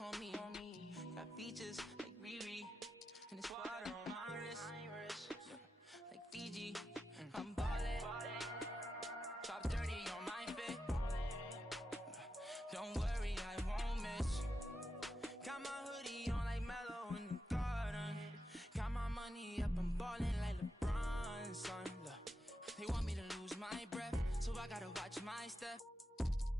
on me. Got features like Riri, and it's water on my wrist. Like Fiji, I'm ballin'. Top 30 on my fit. Don't worry, I won't miss. Got my hoodie on like Mellow in the garden. Got my money up, I'm ballin' like LeBron, son. Look, they want me to lose my breath, so I gotta watch my step.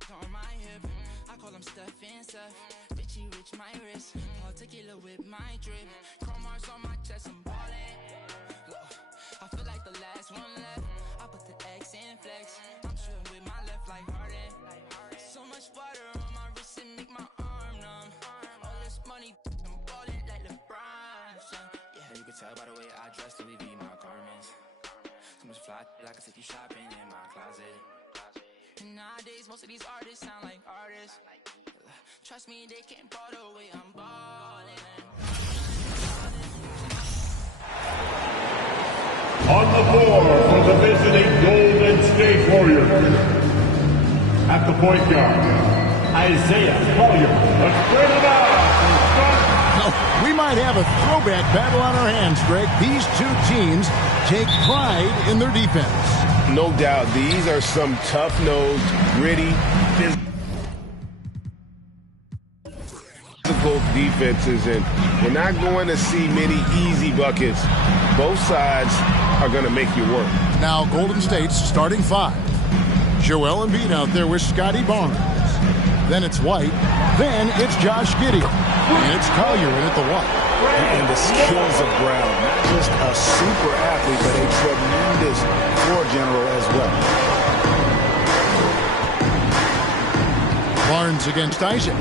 On my hip, I call them Steph and Seth. Richie Rich, my wrist. I'll tequila with my drip. Chrome marks on my chest, I'm ballin'. Look, I feel like the last one left. I put the X in flex. I'm shooting with my left like Harden. So much water on my wrist and make my arm numb. All this money, I'm ballin' like LeBron, son. Yeah, you can tell by the way I dress to leave my garments. So much fly, like I take you shopping in my closet. And nowadays, most of these artists sound like artists. Trust me, they can't ball the way I'm ballin'. On the floor for the visiting Golden State Warriors. At the point guard, Isaiah Collier. Let's bring him out. We might have a throwback battle on our hands, Greg. These two teams take pride in their defense. No doubt, these are some tough-nosed, gritty, physical defenses, and we're not going to see many easy buckets. Both sides are going to make you work. Now Golden State's starting five. Joel Embiid out there with Scotty Barnes. Then it's White. Then it's Josh Giddey. And it's Collier in at the one. And the skills of Brown, not just a super athlete, but a tremendous floor general as well. Barnes against Isaac.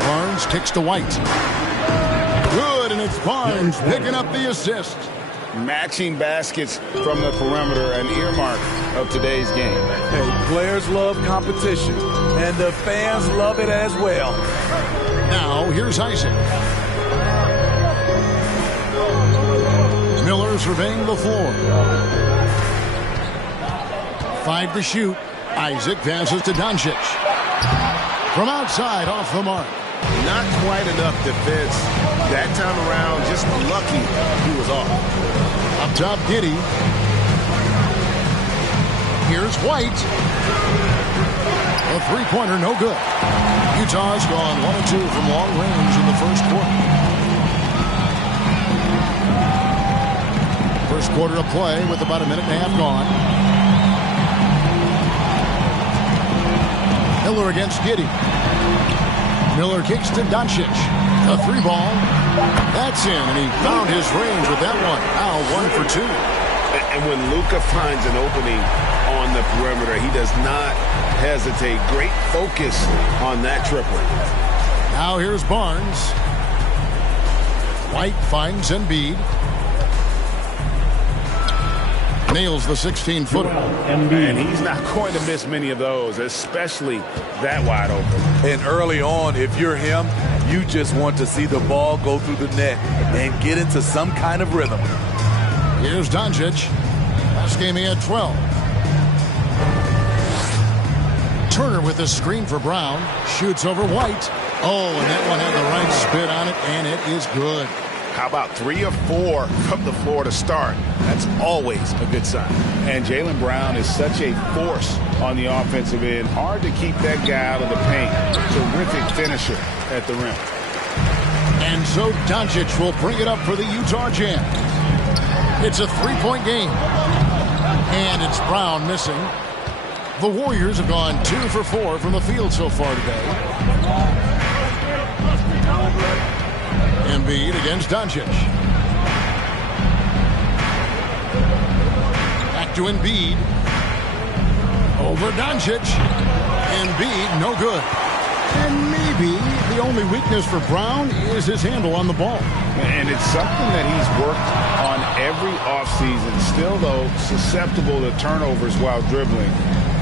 Barnes kicks to White. Good, and it's Barnes picking up the assist. Matching baskets from the perimeter, an earmark of today's game. Hey, players love competition, and the fans love it as well. Now, here's Isaac. Miller surveying the floor. 5 to shoot. Isaac passes to Doncic. From outside, off the mark. Not quite enough defense that time around. Just lucky he was off. Up top, Giddey. Here's White. A three-pointer, no good. Utah's gone 1 of 2 from long range in the first quarter. First quarter of play with about a minute and a half gone. Miller against Giddey. Miller kicks to Doncic. A three ball. That's in, and he found his range with that one. Now 1 for 2. And when Luka finds an opening on the perimeter, he does not hesitate. Great focus on that triplet. Now here's Barnes. White finds Embiid. Nails the 16-footer. And he's not going to miss many of those, especially that wide open. And early on, if you're him, you just want to see the ball go through the net and get into some kind of rhythm. Here's Doncic. Last game he had 12. Turner with the screen for Brown. Shoots over White. Oh, and that one had the right spin on it, and it is good. How about 3 of 4 from the floor to start? That's always a good sign. And Jaylen Brown is such a force on the offensive end. Hard to keep that guy out of the paint. Terrific finisher at the rim. And so Doncic will bring it up for the Utah Jazz. It's a three-point game. And it's Brown missing. The Warriors have gone 2 for 4 from the field so far today. Embiid against Doncic. Back to Embiid. Over Doncic. Embiid, no good. And maybe the only weakness for Brown is his handle on the ball. And it's something that he's worked on every offseason. Still, though, susceptible to turnovers while dribbling.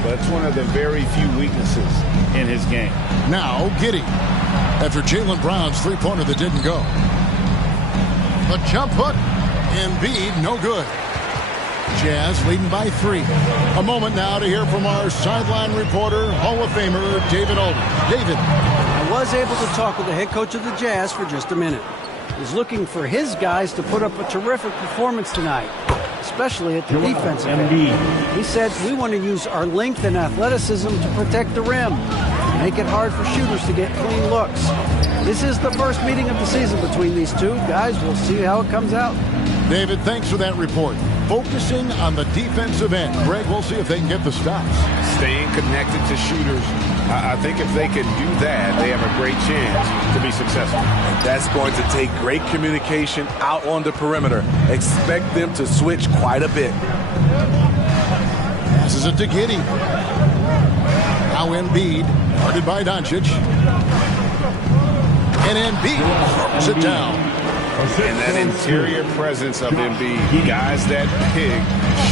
That's one of the very few weaknesses in his game. Now, Giddey. After Jaylen Brown's three-pointer that didn't go. The jump hook. Embiid, no good. Jazz leading by 3. A moment now to hear from our sideline reporter, Hall of Famer David Alden. David. I was able to talk with the head coach of the Jazz for just a minute. He's looking for his guys to put up a terrific performance tonight, especially at the defensive end. He said, we want to use our length and athleticism to protect the rim, make it hard for shooters to get clean looks. This is the first meeting of the season between these two. Guys, we'll see how it comes out. David, thanks for that report. Focusing on the defensive end. Greg, we'll see if they can get the stops. Staying connected to shooters. I think if they can do that, they have a great chance to be successful. That's going to take great communication out on the perimeter. Expect them to switch quite a bit. Passes it to Giddey. Now Embiid, guarded by Doncic. And Embiid throws it down. And that interior presence of Embiid, guys that big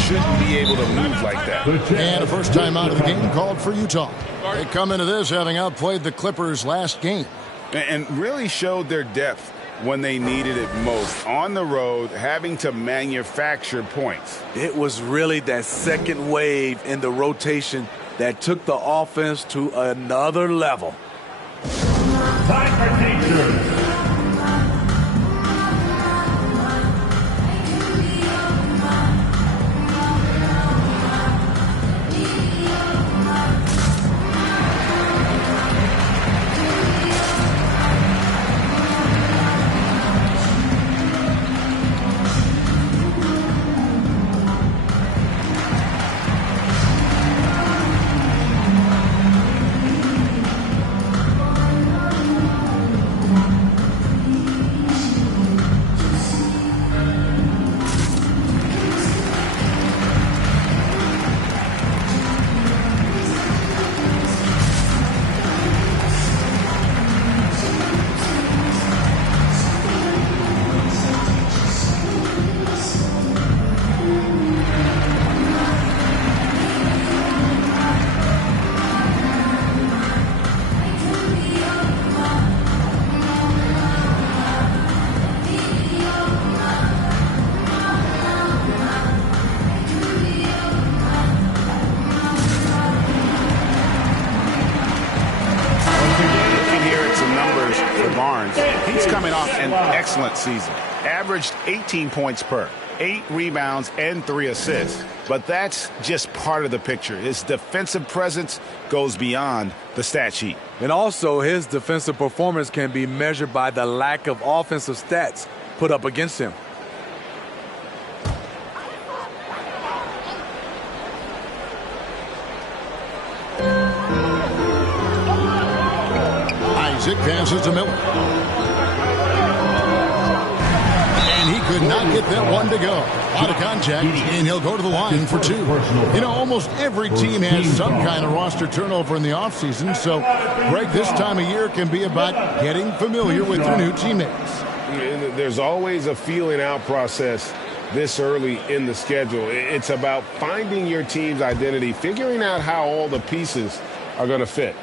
shouldn't be able to move like that. And a first time out of the game called for Utah. They come into this having outplayed the Clippers last game. And really showed their depth when they needed it most. On the road, having to manufacture points. It was really that second wave in the rotation that took the offense to another level. Time for teachers. He's coming off an excellent season. Averaged 18 points per, 8 rebounds, and 3 assists. But that's just part of the picture. His defensive presence goes beyond the stat sheet. And also, his defensive performance can be measured by the lack of offensive stats put up against him. Isaac passes to Miller. And he could not get that one to go. Out of contact, and he'll go to the line for 2. You know, almost every team has some kind of roster turnover in the offseason, so, Greg, this time of year can be about getting familiar with your new teammates. There's always a feeling out process this early in the schedule. It's about finding your team's identity, figuring out how all the pieces are going to fit.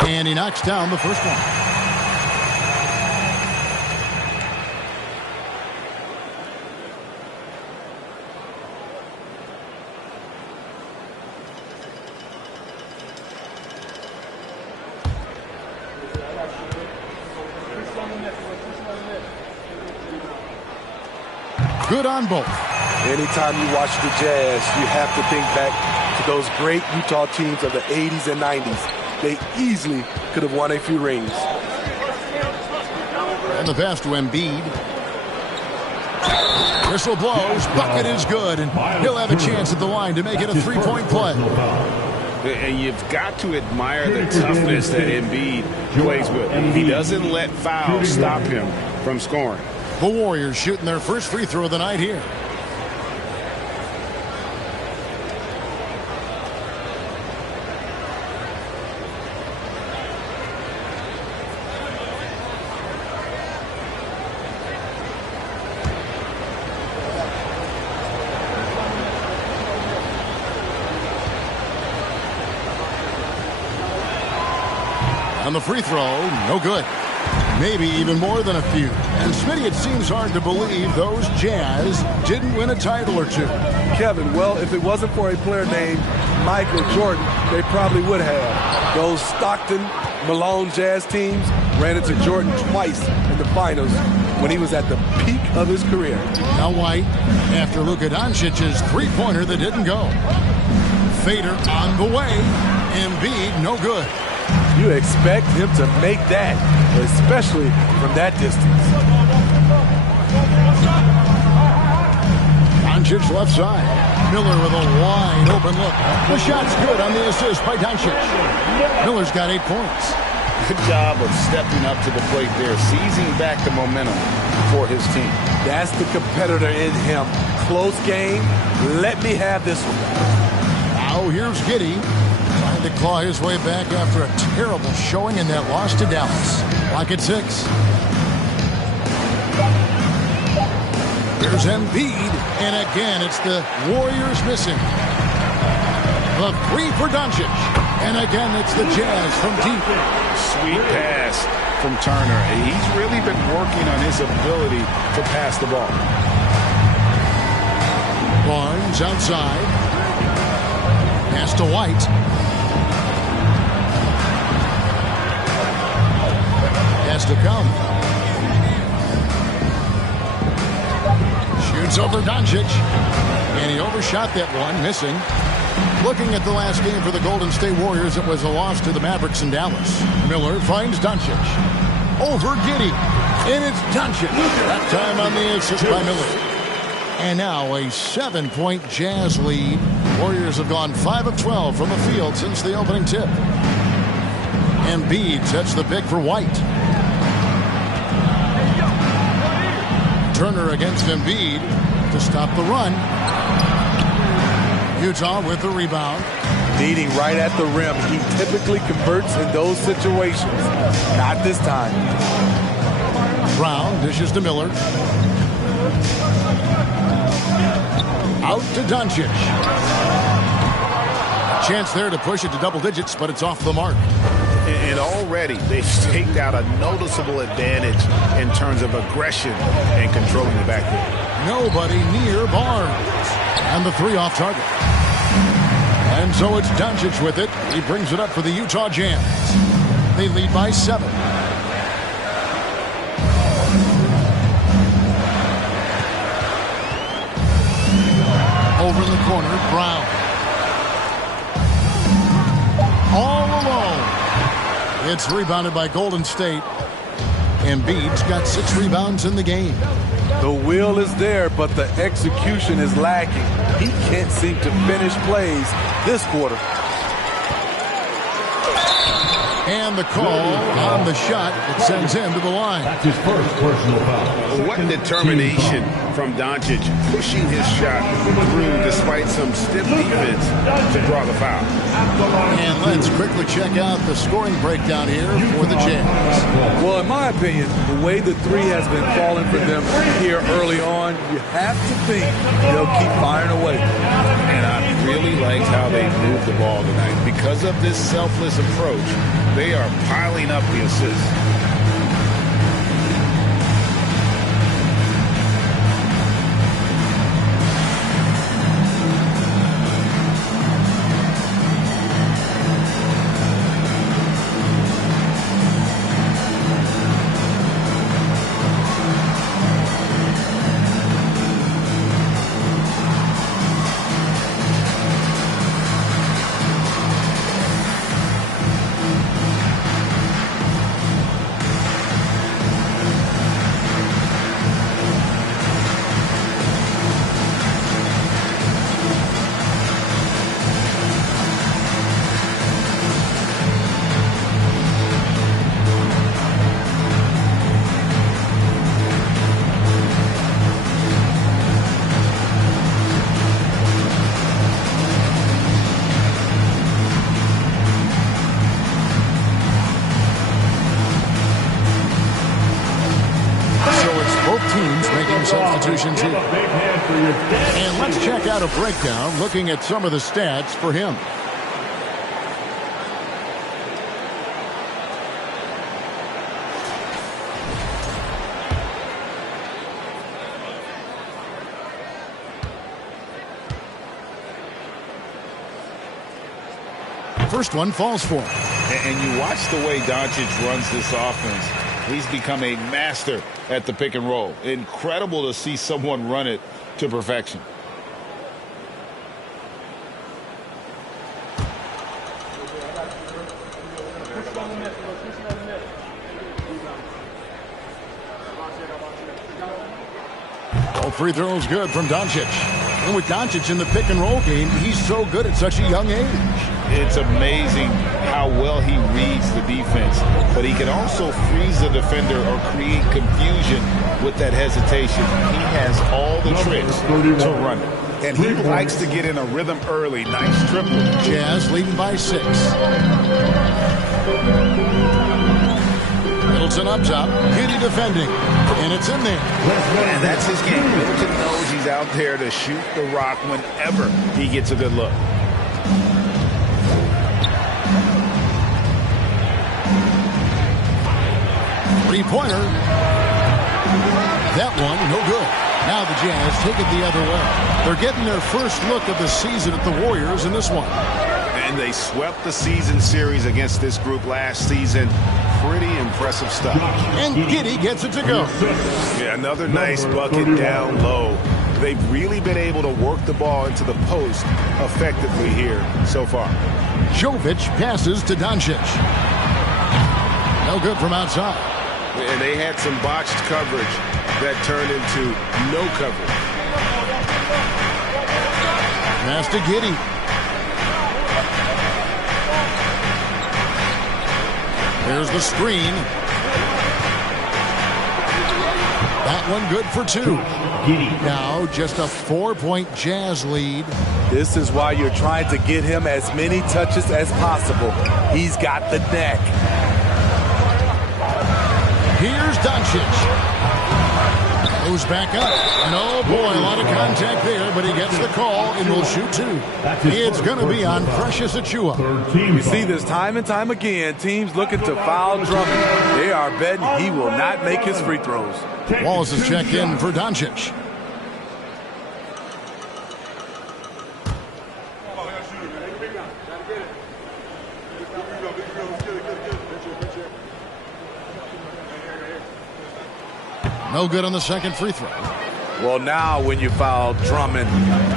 And he knocks down the first one. Good on both. Anytime you watch the Jazz, you have to think back to those great Utah teams of the 80s and 90s. They easily could have won a few rings. And the pass to Embiid. Whistle blows. Bucket is good. And he'll have a chance at the line to make it a three-point play. And you've got to admire the toughness that Embiid plays with. He doesn't let fouls stop him from scoring. The Warriors shooting their first free throw of the night here. On the free throw, no good. Maybe even more than a few. And Smitty, it seems hard to believe those Jazz didn't win a title or two. Kevin, well, if it wasn't for a player named Michael Jordan, they probably would have. Those Stockton, Malone Jazz teams ran into Jordan twice in the finals when he was at the peak of his career. Now White, after Luka Doncic's three-pointer that didn't go. Fader on the way. Embiid, no good. You expect him to make that, especially from that distance. Doncic left side. Miller with a wide open look. The shot's good on the assist by Doncic. Miller's got 8 points. Good job of stepping up to the plate there, seizing back the momentum for his team. That's the competitor in him. Close game. Let me have this one. Now here's Giddey. Trying to claw his way back after a terrible showing in that loss to Dallas. Clock at 6. Here's Embiid, and again it's the Warriors missing. The three for Doncic, and again it's the Jazz from deep. Sweet pass from Turner. He's really been working on his ability to pass the ball. Barnes outside. Pass to White. Has to come. Shoots over Doncic. And he overshot that one, missing. Looking at the last game for the Golden State Warriors, it was a loss to the Mavericks in Dallas. Miller finds Doncic. Over Giddey. And it's Doncic. That time on the assist by Miller. And now a 7-point Jazz lead. Warriors have gone 5 of 12 from the field since the opening tip. Embiid sets the pick for White. Turner against Embiid to stop the run. Utah with the rebound. Leading right at the rim. He typically converts in those situations. Not this time. Brown dishes to Miller. Out to Doncic. A chance there to push it to double digits, but it's off the mark. And already they've staked out a noticeable advantage in terms of aggression and controlling the backcourt. Nobody near Barnes. And the three off target. And so it's Doncic with it. He brings it up for the Utah Jazz. They lead by 7. Over in the corner, Brown. All alone. It's rebounded by Golden State. Embiid's got 6 rebounds in the game. The will is there, but the execution is lacking. He can't seem to finish plays this quarter. And the call on the shot that sends him to the line. That's his first personal foul. What determination from Doncic, pushing his shot through despite some stiff defense to draw the foul. And let's quickly check out the scoring breakdown here for the Jazz. Well, in my opinion, the way the three has been falling for them here early on, you have to think they'll keep firing away. And I really liked how they moved the ball tonight. Because of this selfless approach, they are piling up the assists. Substitutions here. And let's check out a breakdown looking at some of the stats for him. first one falls for him. And you watch the way Doncic runs this offense. He's become a master at the pick and roll. Incredible to see someone run it to perfection. All free throws good from Doncic. And with Doncic in the pick and roll game, he's so good at such a young age. It's amazing how well he reads the defense, but he can also freeze the defender or create confusion with that hesitation. He has all the tricks to run it. And he likes to get in a rhythm early. Nice triple. Jazz leading by 6. Middleton up top. Giddey defending. And it's in there. And that's his game. Middleton knows he's out there to shoot the rock whenever he gets a good look. Three-pointer. That one, no good. Now the Jazz take it the other way. They're getting their first look of the season at the Warriors in this one. And they swept the season series against this group last season. Pretty impressive stuff. And Giddey gets it to go. Yeah, another nice bucket down low. They've really been able to work the ball into the post effectively here so far. Jovic passes to Doncic. No good from outside. And they had some botched coverage that turned into no coverage. Pass to Giddey. There's the screen. That one good for 2. Now just a 4-point Jazz lead. This is why you're trying to get him as many touches as possible. He's got the neck. Here's Doncic. Goes back up. And oh boy, a lot of contact there, but he gets the call and will shoot 2. It's going to be on Precious Achiuwa. We see this time and time again. Teams looking to foul Drummond. They are betting he will not make his free throws. Wallace is checked in for Doncic. No good on the second free throw. Well, now when you foul Drummond,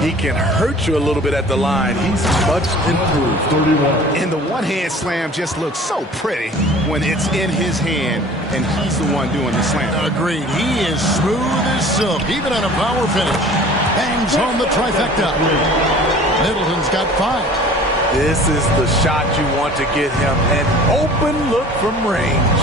he can hurt you a little bit at the line. He's much improved. 31. And the one-hand slam just looks so pretty when it's in his hand and he's the one doing the slam. Agreed. He is smooth as silk, even on a power finish. Bangs home the trifecta. Middleton's got 5. This is the shot you want to get him. An open look from range.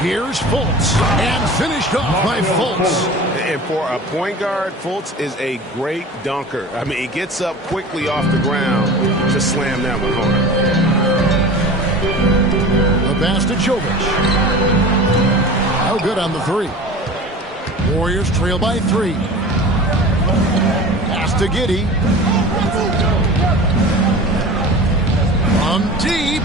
Here's Fultz, and finished off by Fultz. And for a point guard, Fultz is a great dunker. I mean, he gets up quickly off the ground to slam that one home. The pass to Jovic. No good on the 3. Warriors trail by 3. Pass to Giddey. From deep.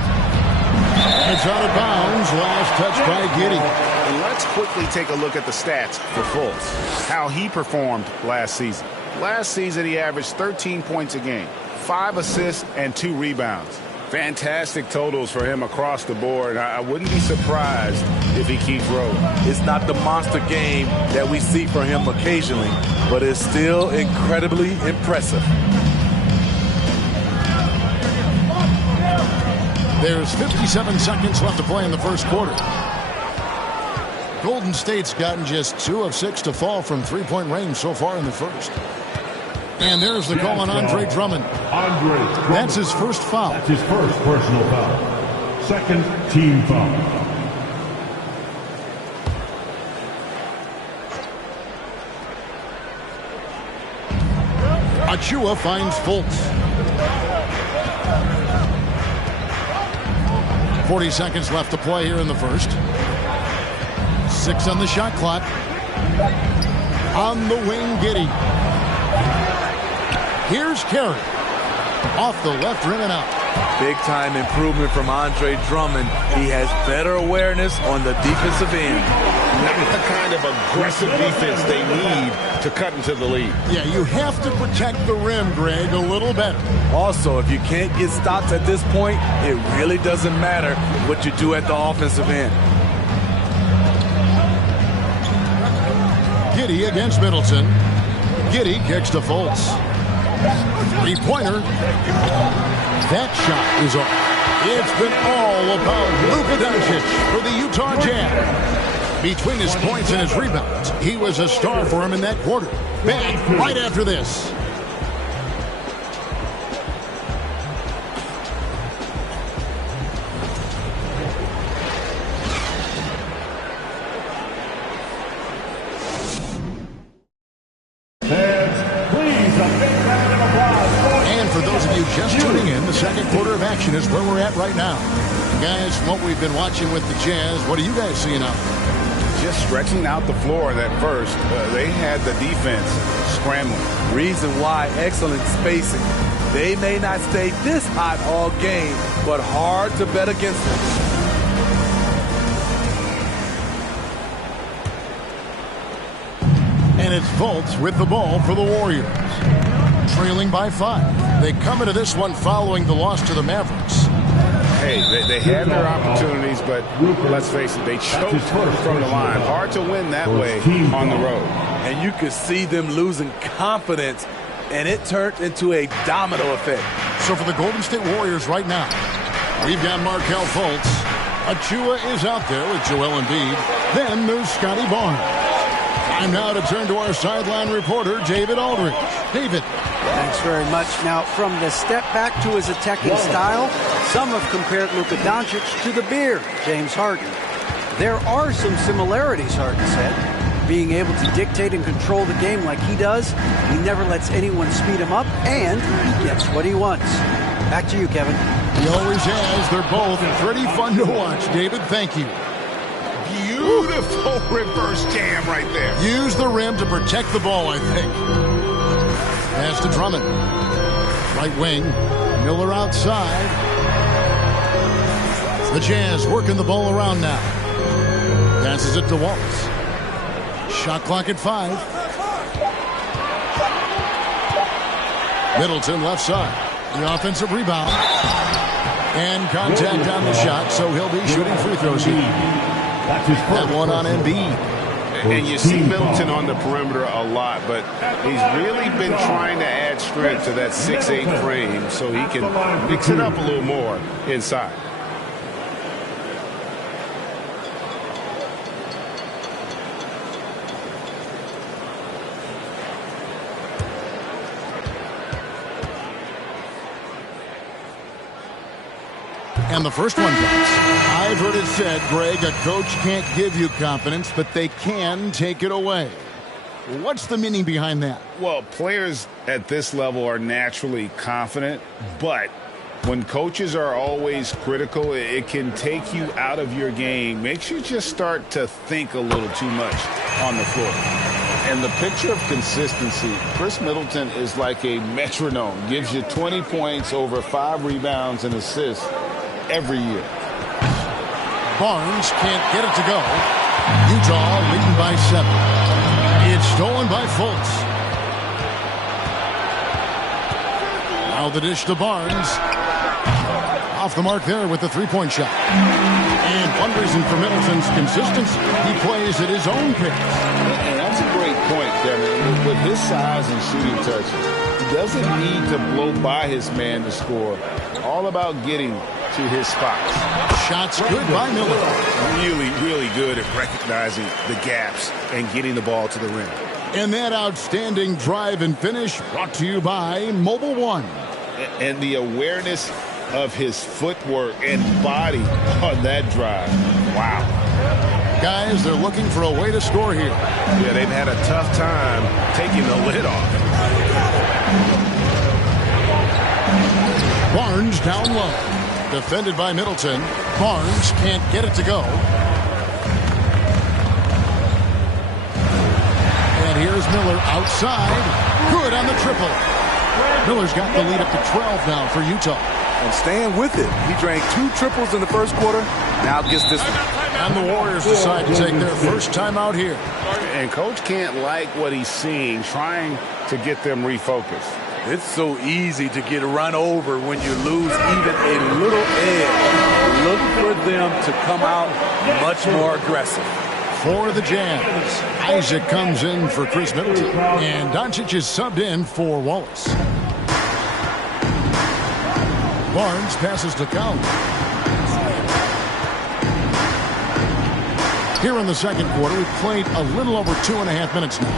It's out of bounds. Last touch by Giddey. And let's quickly take a look at the stats for Fultz. How he performed last season. Last season, he averaged 13 points a game, 5 assists, and 2 rebounds. Fantastic totals for him across the board. I wouldn't be surprised if he keeps rolling. It's not the monster game that we see from him occasionally, but it's still incredibly impressive. There's 57 seconds left to play in the first quarter. Golden State's gotten just 2 of 6 to fall from three-point range so far in the first. And there's the call on Andre Drummond. That's his first foul. That's his first personal foul. Second team foul. Achiuwa finds Fultz. 40 seconds left to play here in the first. 6 on the shot clock. On the wing, Giddey. Here's Carey. Off the left rim and out. Big-time improvement from Andre Drummond. He has better awareness on the defensive end. not the kind of aggressive defense they need to cut into the lead. Yeah, you have to protect the rim, Greg, a little better. Also, if you can't get stops at this point, it really doesn't matter what you do at the offensive end. Giddey against Middleton. Giddey kicks to Fultz. Three-pointer. That shot is off. It's been all about Luka Doncic for the Utah Jazz. Between his points and his rebounds, he was a star for him in that quarter. Back right after this. Just tuning in, the second quarter of action is where we're at right now. Guys, what we've been watching with the Jazz, what are you guys seeing out there? Just stretching out the floor in that first. They had the defense scrambling. Reason why, excellent spacing. They may not stay this hot all game, but hard to bet against them. And it's Fultz with the ball for the Warriors. Trailing by 5. They come into this one following the loss to the Mavericks. Hey, they had their opportunities, but let's face it, they choked from the line. Hard to win that way on the road. And you could see them losing confidence, and it turned into a domino effect. So for the Golden State Warriors right now, we've got Markelle Fultz. Achua is out there with Joel Embiid. Then there's Scotty Barnes. Time now to turn to our sideline reporter, David Aldridge. David. Thanks very much. Now, from the step back to his attacking style, some have compared Luka Doncic to the Beard, James Harden. There are some similarities, Harden said. Being able to dictate and control the game like he does, he never lets anyone speed him up, and he gets what he wants. Back to you, Kevin. He always has. They're both pretty fun to watch. David, thank you. Beautiful reverse jam right there. Use the rim to protect the ball, I think. Pass to Drummond. Right wing. Miller outside. The Jazz working the ball around now. Passes it to Waltz. Shot clock at 5. Middleton left side. The offensive rebound. And contact on the shot, so he'll be shooting free throws here. That one on Embiid. And you see Middleton on the perimeter a lot, but he's really been trying to add strength to that 6'8" frame so he can mix it up a little more inside. And the first one comes. I've heard it said, Greg, a coach can't give you confidence, but they can take it away. What's the meaning behind that? Well, players at this level are naturally confident, but when coaches are always critical, it can take you out of your game. Makes you just start to think a little too much on the floor. And the picture of consistency, Chris Middleton is like a metronome. Gives you 20 points, over 5 rebounds and assists every year. Barnes can't get it to go. Utah leading by 7. It's stolen by Fultz. Now the dish to Barnes. Off the mark there with the three-point shot. And one reason for Middleton's consistency, he plays at his own pace. And that's a great point, Kevin. With his size and shooting touch, he doesn't need to blow by his man to score. All about getting to his spots. Shots good by Miller. Really, really good at recognizing the gaps and getting the ball to the rim. And that outstanding drive and finish brought to you by Mobile One. And the awareness of his footwork and body on that drive. Wow. Guys, they're looking for a way to score here. Yeah, they've had a tough time taking the lid off. Barnes down low. Defended by Middleton. Barnes can't get it to go. And here's Miller outside. Good on the triple. Miller's got the lead up to 12 now for Utah. And staying with it. He drank 2 triples in the first quarter. Now gets this one. And the Warriors decide to take their first time out here. And Coach can't like what he's seeing, trying to get them refocused. It's so easy to get run over when you lose even a little edge. Look for them to come out much more aggressive. For the Jazz, Isaac comes in for Chris Middleton. And Doncic is subbed in for Wallace. Barnes passes to Cowley. Here in the second quarter, we've played a little over 2.5 minutes now.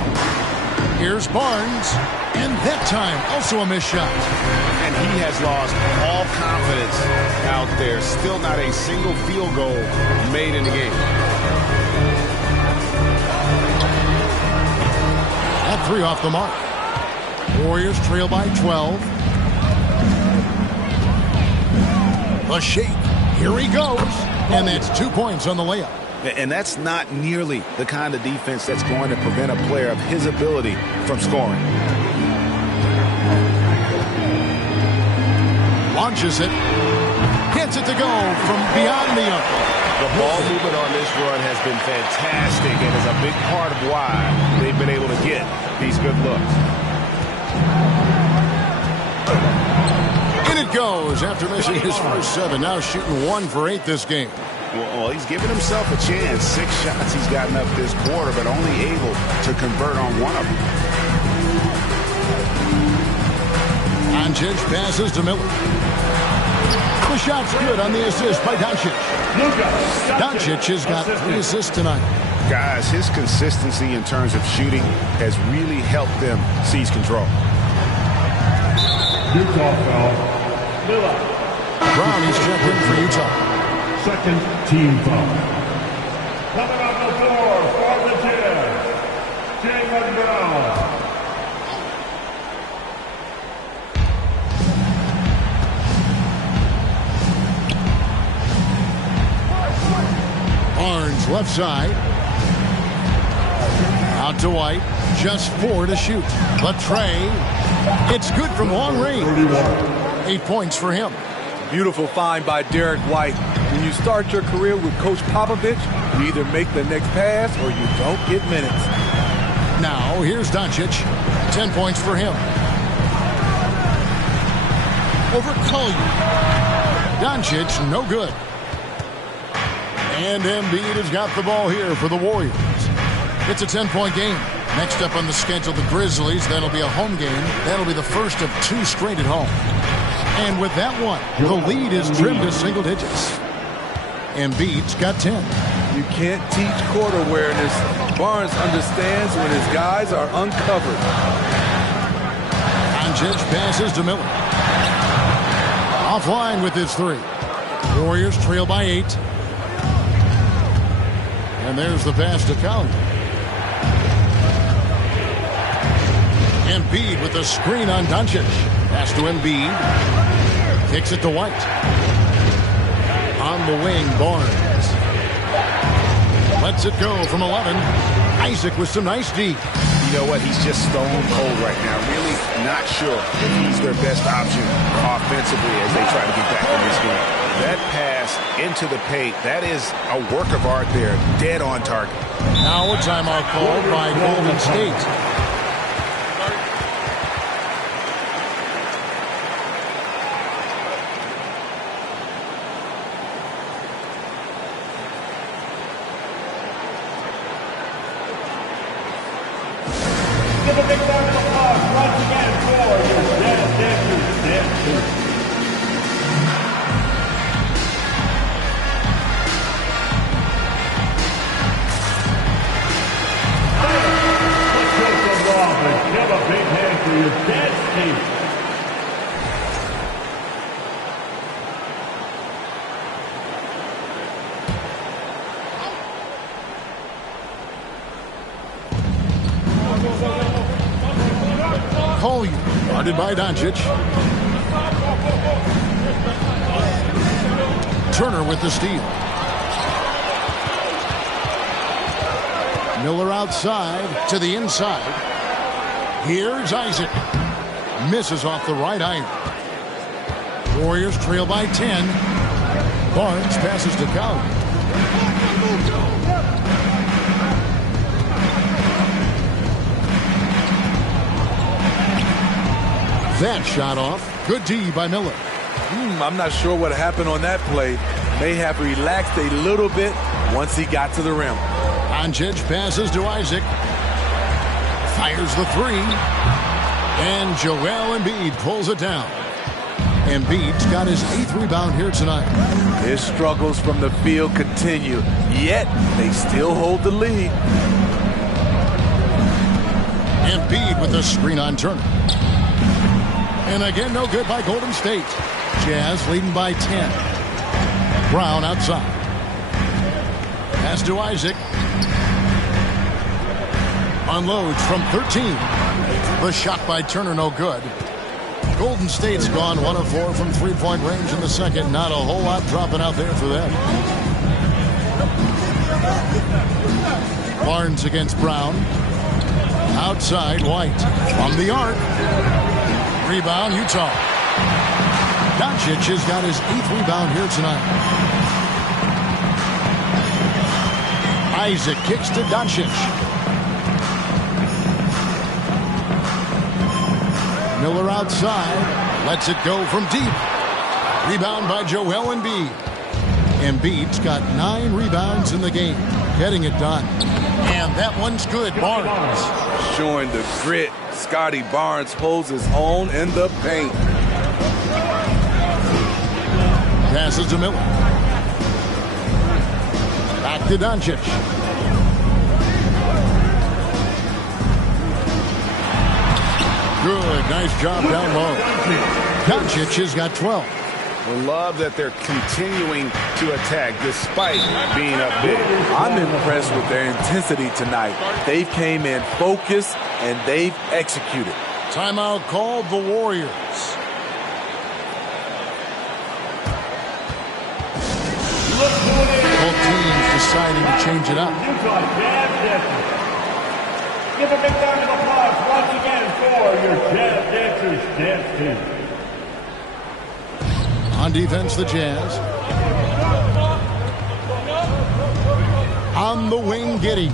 Here's Barnes, and that time also a missed shot. And he has lost all confidence out there. Still not a single field goal made in the game. That 3 off the mark. Warriors trail by 12. A shake. Here he goes. And that's 2 points on the layup. And that's not nearly the kind of defense that's going to prevent a player of his ability from scoring. Launches it. Gets it to go from beyond the arc. The ball movement on this run has been fantastic and is a big part of why they've been able to get these good looks. In it goes after missing his first 7. Now shooting 1 for 8 this game. Well, he's given himself a chance. 6 shots he's gotten up this quarter, but only able to convert on 1 of them. Doncic passes to Miller. The shot's good on the assist by Doncic. Doncic has got 3 assists tonight. Guys, his consistency in terms of shooting has really helped them seize control. Utah foul. Miller. Brownie's checked in for Utah. Second team foul. Coming on the floor for the Jazz, Jaylen Brown. Barnes left side. Out to White. Just 4 to shoot. But Trey, it's good from long range. 8 points for him. Beautiful find by Derek White. When you start your career with Coach Popovich, you either make the next pass or you don't get minutes. Now, here's Doncic. 10 points for him. Over Collier. Doncic, no good. And Embiid has got the ball here for the Warriors. It's a 10-point game. Next up on the schedule, the Grizzlies. That'll be a home game. That'll be the first of 2 straight at home. And with that one, the lead is trimmed to single digits. Embiid's got 10. You can't teach court awareness. Barnes understands when his guys are uncovered. Doncic passes to Miller. Offline with his 3. Warriors trail by 8. And there's the pass to Cowley. Embiid with the screen on Doncic. Pass to Embiid. Kicks it to White. On the wing, Barnes. Lets it go from 11. Isaac with some nice D. You know what? He's just stone cold right now. Really not sure if he's their best option offensively as they try to get back in this game. That pass into the paint, that is a work of art there. Dead on target. Now a timeout called by Golden State. Give a big round of applause once again for your Jazz Dancers. Let's go from Rob and give a big hand for your Jazz team. Collier, guarded by Doncic. Turner with the steal. Miller outside to the inside. Here's Isaac. Misses off the right iron. Warriors trail by 10. Barnes passes to Cowley. That shot off. Good D by Miller. I'm not sure what happened on that play. May have relaxed a little bit once he got to the rim. Doncic passes to Isaac. Fires the three. And Joel Embiid pulls it down. Embiid's got his 8th rebound here tonight. His struggles from the field continue, yet they still hold the lead. Embiid with the screen on Turner. And again, no good by Golden State. Jazz leading by 10. Brown outside. Pass to Isaac. Unloads from 13. The shot by Turner, no good. Golden State's gone 1 of 4 from three-point range in the second. Not a whole lot dropping out there for them. Barnes against Brown. Outside, White. From the arc. Rebound, Utah. Doncic has got his 8th rebound here tonight. Isaac kicks to Doncic. Miller outside. Lets it go from deep. Rebound by Joel Embiid. Embiid's got 9 rebounds in the game. Getting it done. And that one's good. Barnes. Showing the grit. Scotty Barnes holds his own in the paint. Passes to Miller. Back to Doncic. Good. Nice job down low. Doncic has got 12. I love that they're continuing to attack despite being up big. I'm impressed with their intensity tonight. They've came in focused and they've executed. Timeout called the Warriors. Both teams deciding to change it up. Give a big round of applause once again for your Jazz Dancers dance team. On defense, the Jazz. On the wing, Giddey.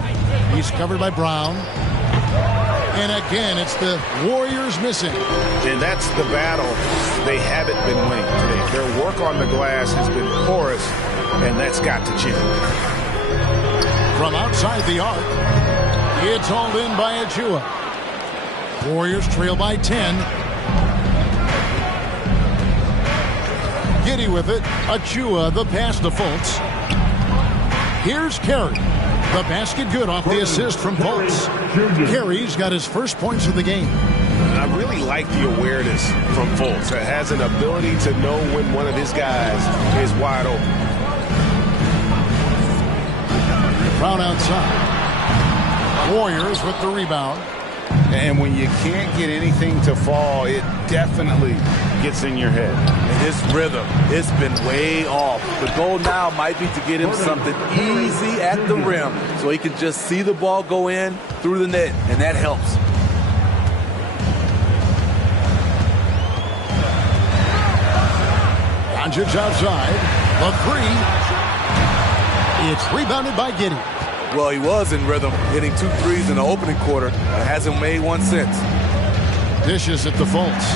He's covered by Brown. And again, it's the Warriors missing. And that's the battle they haven't been winning today. Their work on the glass has been porous, and that's got to change. From outside the arc, it's hauled in by Achua. Warriors trail by 10. Giddey with it. Achua, the pass to Fultz. Here's Carey. The basket good off the assist from Fultz. Carey's got his first points of the game. I really like the awareness from Fultz. It has an ability to know when one of his guys is wide open. Brown outside. Warriors with the rebound. And when you can't get anything to fall, it definitely gets in your head. And his rhythm, it's been way off. The goal now might be to get him something easy at the rim so he can just see the ball go in through the net, and that helps. Doncic outside. The three. It's rebounded by Giddey. Well, he was in rhythm, hitting 2 threes in the opening quarter, but hasn't made one since. Dishes at the Fultz.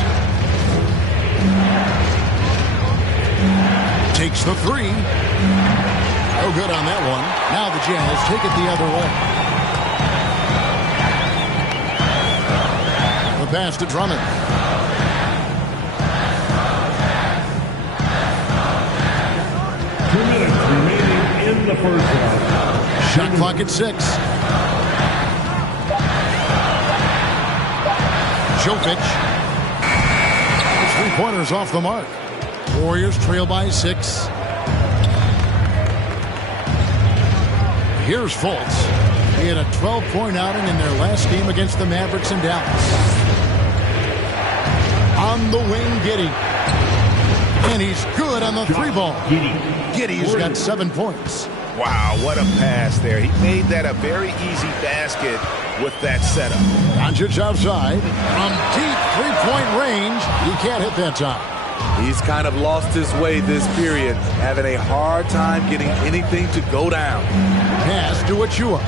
Takes the three. No good on that one. Now the Jazz take it the other way. The pass to Drummond. 2 minutes remaining in the first half. Shot clock at 6. Jokic. 3-pointers off the mark. Warriors trail by 6. Here's Fultz. He had a 12-point outing in their last game against the Mavericks in Dallas. On the wing, Giddey. And he's good on the 3-ball. Giddey's got 7 points. Wow, what a pass there. He made that a very easy basket with that setup. Doncic outside. From deep 3-point range, he can't hit that time. He's kind of lost his way this period, having a hard time getting anything to go down. Pass to Achua.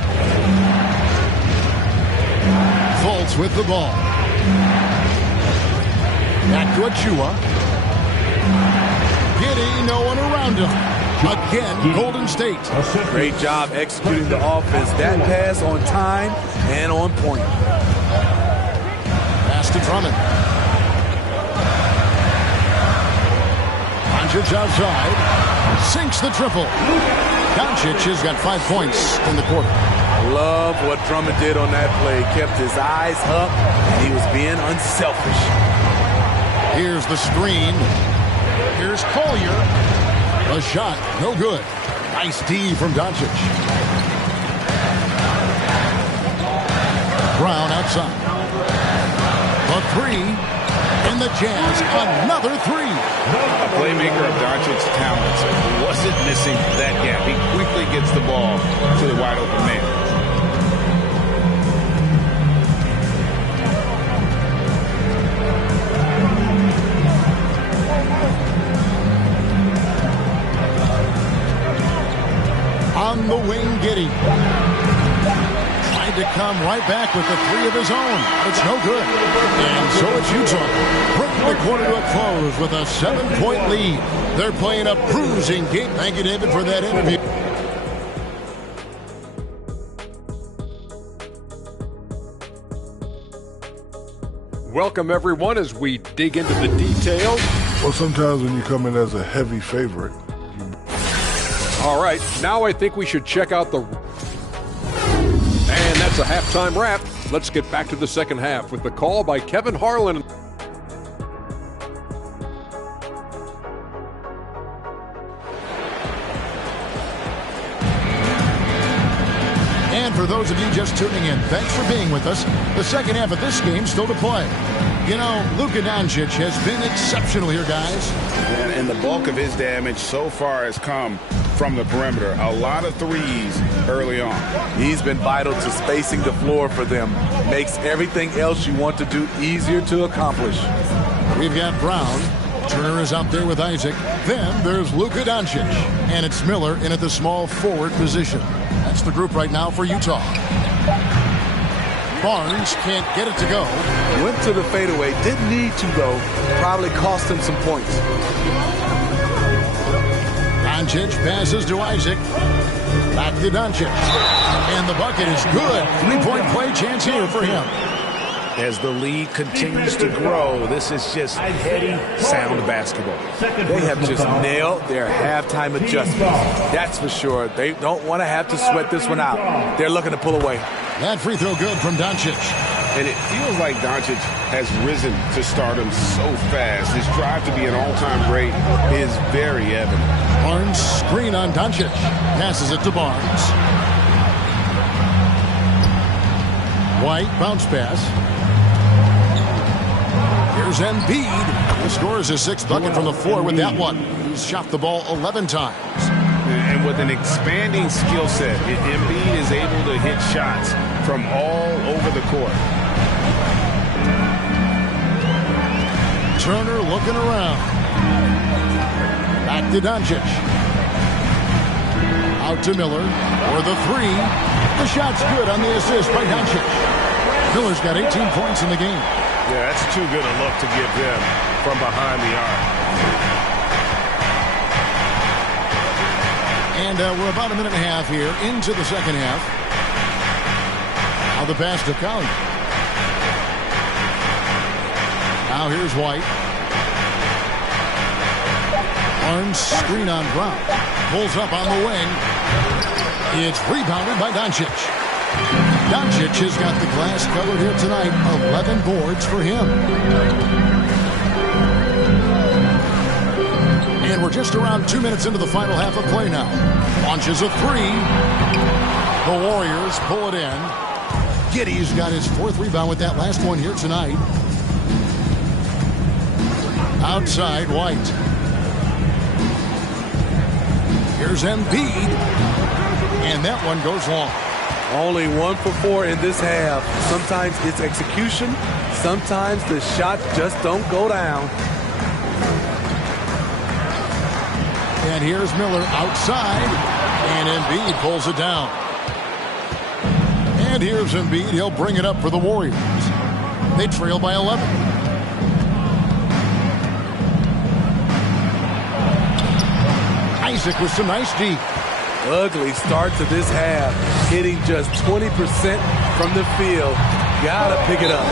Fultz with the ball. Back to Achua. Giddy, no one around him. Again, Golden State. Great job executing the offense. That pass on time and on point. Pass to Drummond. Doncic outside. Sinks the triple. Doncic has got 5 points in the quarter. I love what Drummond did on that play. Kept his eyes up, and he was being unselfish. Here's the screen. Here's Collier. A shot, no good. Nice D from Doncic. Brown outside. A three. And the Jazz, another three. A playmaker of Doncic's talents wasn't missing that gap. He quickly gets the ball to the wide open man. On the wing, Giddy. Tried to come right back with the three of his own. It's no good. And so it's Utah. Bringing the quarter to a close with a 7-point lead. They're playing a bruising game. Thank you, David, for that interview. Welcome, everyone, as we dig into the details. Well, sometimes when you come in as a heavy favorite. All right, now I think we should check out the... And that's a halftime wrap. Let's get back to the second half with the call by Kevin Harlan. And for those of you just tuning in, thanks for being with us. The second half of this game still to play. You know, Luka Doncic has been exceptional here, guys. And the bulk of his damage so far has come from the perimeter. A lot of threes early on. He's been vital to spacing the floor for them. Makes everything else you want to do easier to accomplish. We've got Brown. Turner is out there with Isaac. Then there's Luka Doncic. And it's Miller in at the small forward position. That's the group right now for Utah. Barnes can't get it to go. Went to the fadeaway. Didn't need to, though. Probably cost him some points. Doncic passes to Isaac. Back to Doncic. And the bucket is good. 3-point play chance here for him. As the lead continues to grow, this is just heady, sound basketball. They have just nailed their halftime adjustments. That's for sure. They don't want to have to sweat this one out. They're looking to pull away. That free throw good from Doncic. And it feels like Doncic has risen to stardom so fast. His drive to be an all-time great is very evident. Barnes screen on Doncic. Passes it to Barnes. White bounce pass. Here's Embiid. He scores his 6th bucket from the floor with that one. He's shot the ball 11 times. And with an expanding skill set, Embiid is able to hit shots from all over the court. Turner looking around. Back to Doncic. Out to Miller for the three. The shot's good on the assist by Doncic. Miller's got 18 points in the game. Yeah, that's too good a look to give them from behind the arc. And we're about a minute and a half here into the second half. Now the pass to Collier. Now here's White. Barnes screen on Brown. Pulls up on the wing. It's rebounded by Doncic. Doncic has got the glass covered here tonight. 11 boards for him. And we're just around 2 minutes into the final half of play now. Launches a three. The Warriors pull it in. Giddy's got his 4th rebound with that last one here tonight. Outside, White. Here's Embiid. And that one goes long. Only 1 for 4 in this half. Sometimes it's execution. Sometimes the shots just don't go down. And here's Miller outside, and Embiid pulls it down. And here's Embiid. He'll bring it up for the Warriors. They trail by 11. Isaac with some nice D. Ugly start to this half. Hitting just 20% from the field. Gotta pick it up.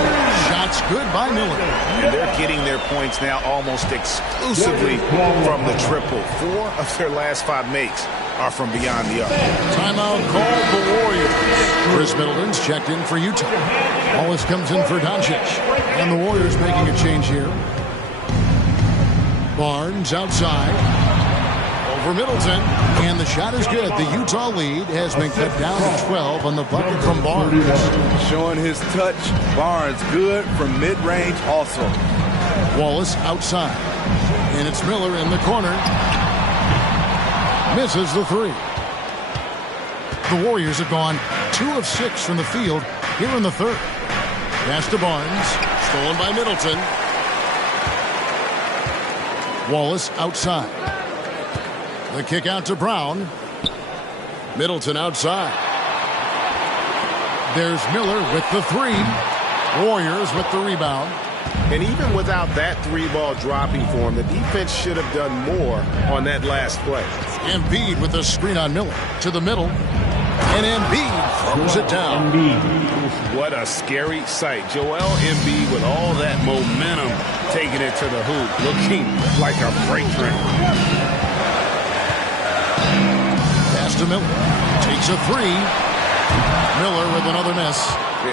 Shots good by Miller. And they're getting their points now almost exclusively from the triple. 4 of their last 5 makes are from beyond the arc. Timeout called the Warriors. Chris Middleton's checked in for Utah. Wallace comes in for Doncic. And the Warriors making a change here. Barnes outside. Over Middleton. And the shot is good. The Utah lead has been cut down to 12 on the bucket from Barnes. Showing his touch. Barnes good from mid-range also. Wallace outside. And it's Miller in the corner. Misses the 3. The Warriors have gone 2 of 6 from the field here in the third. Pass to Barnes. Stolen by Middleton. Wallace outside. The kick out to Brown. Middleton outside. There's Miller with the 3. Warriors with the rebound. And even without that 3-ball dropping for him, the defense should have done more on that last play. Embiid with the screen on Miller to the middle. And Embiid throws it down. What a scary sight. Joel Embiid with all that momentum taking it to the hoop, looking like a freight train. Pass to Miller. Takes a 3. Miller with another miss.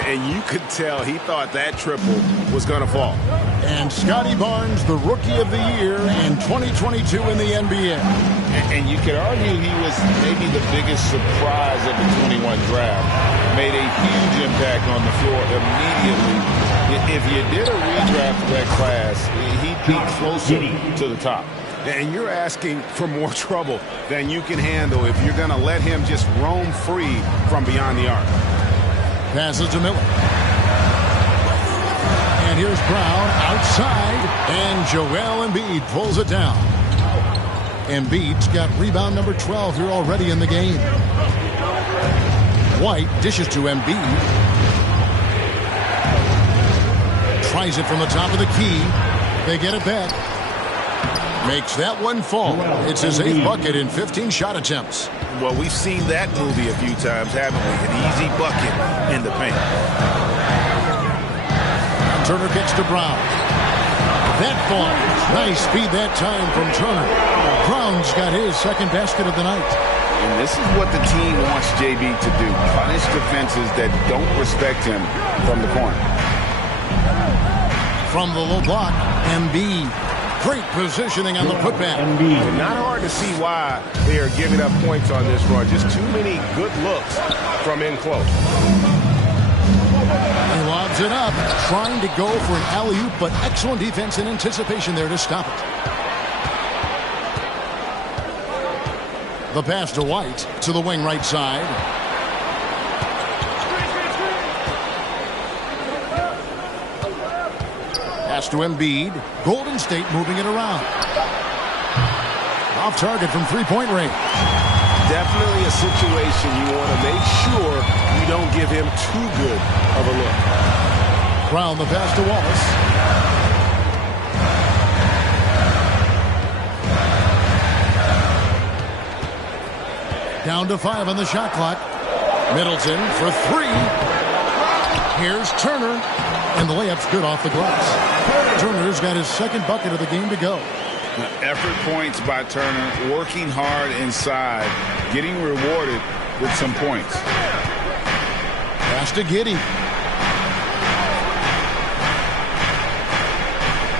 And you could tell he thought that triple was going to fall. And Scotty Barnes, the Rookie of the Year in 2022 in the NBA. And you could argue he was maybe the biggest surprise of the 21 draft. Made a huge impact on the floor immediately. If you did a redraft of that class, he'd be closer to the top. And you're asking for more trouble than you can handle if you're going to let him just roam free from beyond the arc. Passes to Miller. And here's Brown outside. And Joel Embiid pulls it down. Embiid's got rebound number 12 here already in the game. White dishes to Embiid. Tries it from the top of the key. They get it back. Makes that one fall. It's his 8th bucket in 15 shot attempts. Well, we've seen that movie a few times, haven't we? An easy bucket in the paint. Turner kicks to Brown. That falls. Nice speed that time from Turner. Brown's got his second basket of the night. And this is what the team wants JB to do. Punish defenses that don't respect him from the corner. From the low block, Embiid. Great positioning on the putback. Not hard to see why they are giving up points on this run. Just too many good looks from in close. He lobs it up, trying to go for an alley-oop, but excellent defense and anticipation there to stop it. The pass to White to the wing right side. Pass to Embiid. Golden State moving it around. Off target from three-point range. Definitely a situation you want to make sure you don't give him too good of a look. Brown the pass to Wallace. Down to 5 on the shot clock. Middleton for 3. Here's Turner. And the layup's good off the glass. Turner's got his second bucket of the game to go. Effort points by Turner, working hard inside, getting rewarded with some points. Pass to Giddey.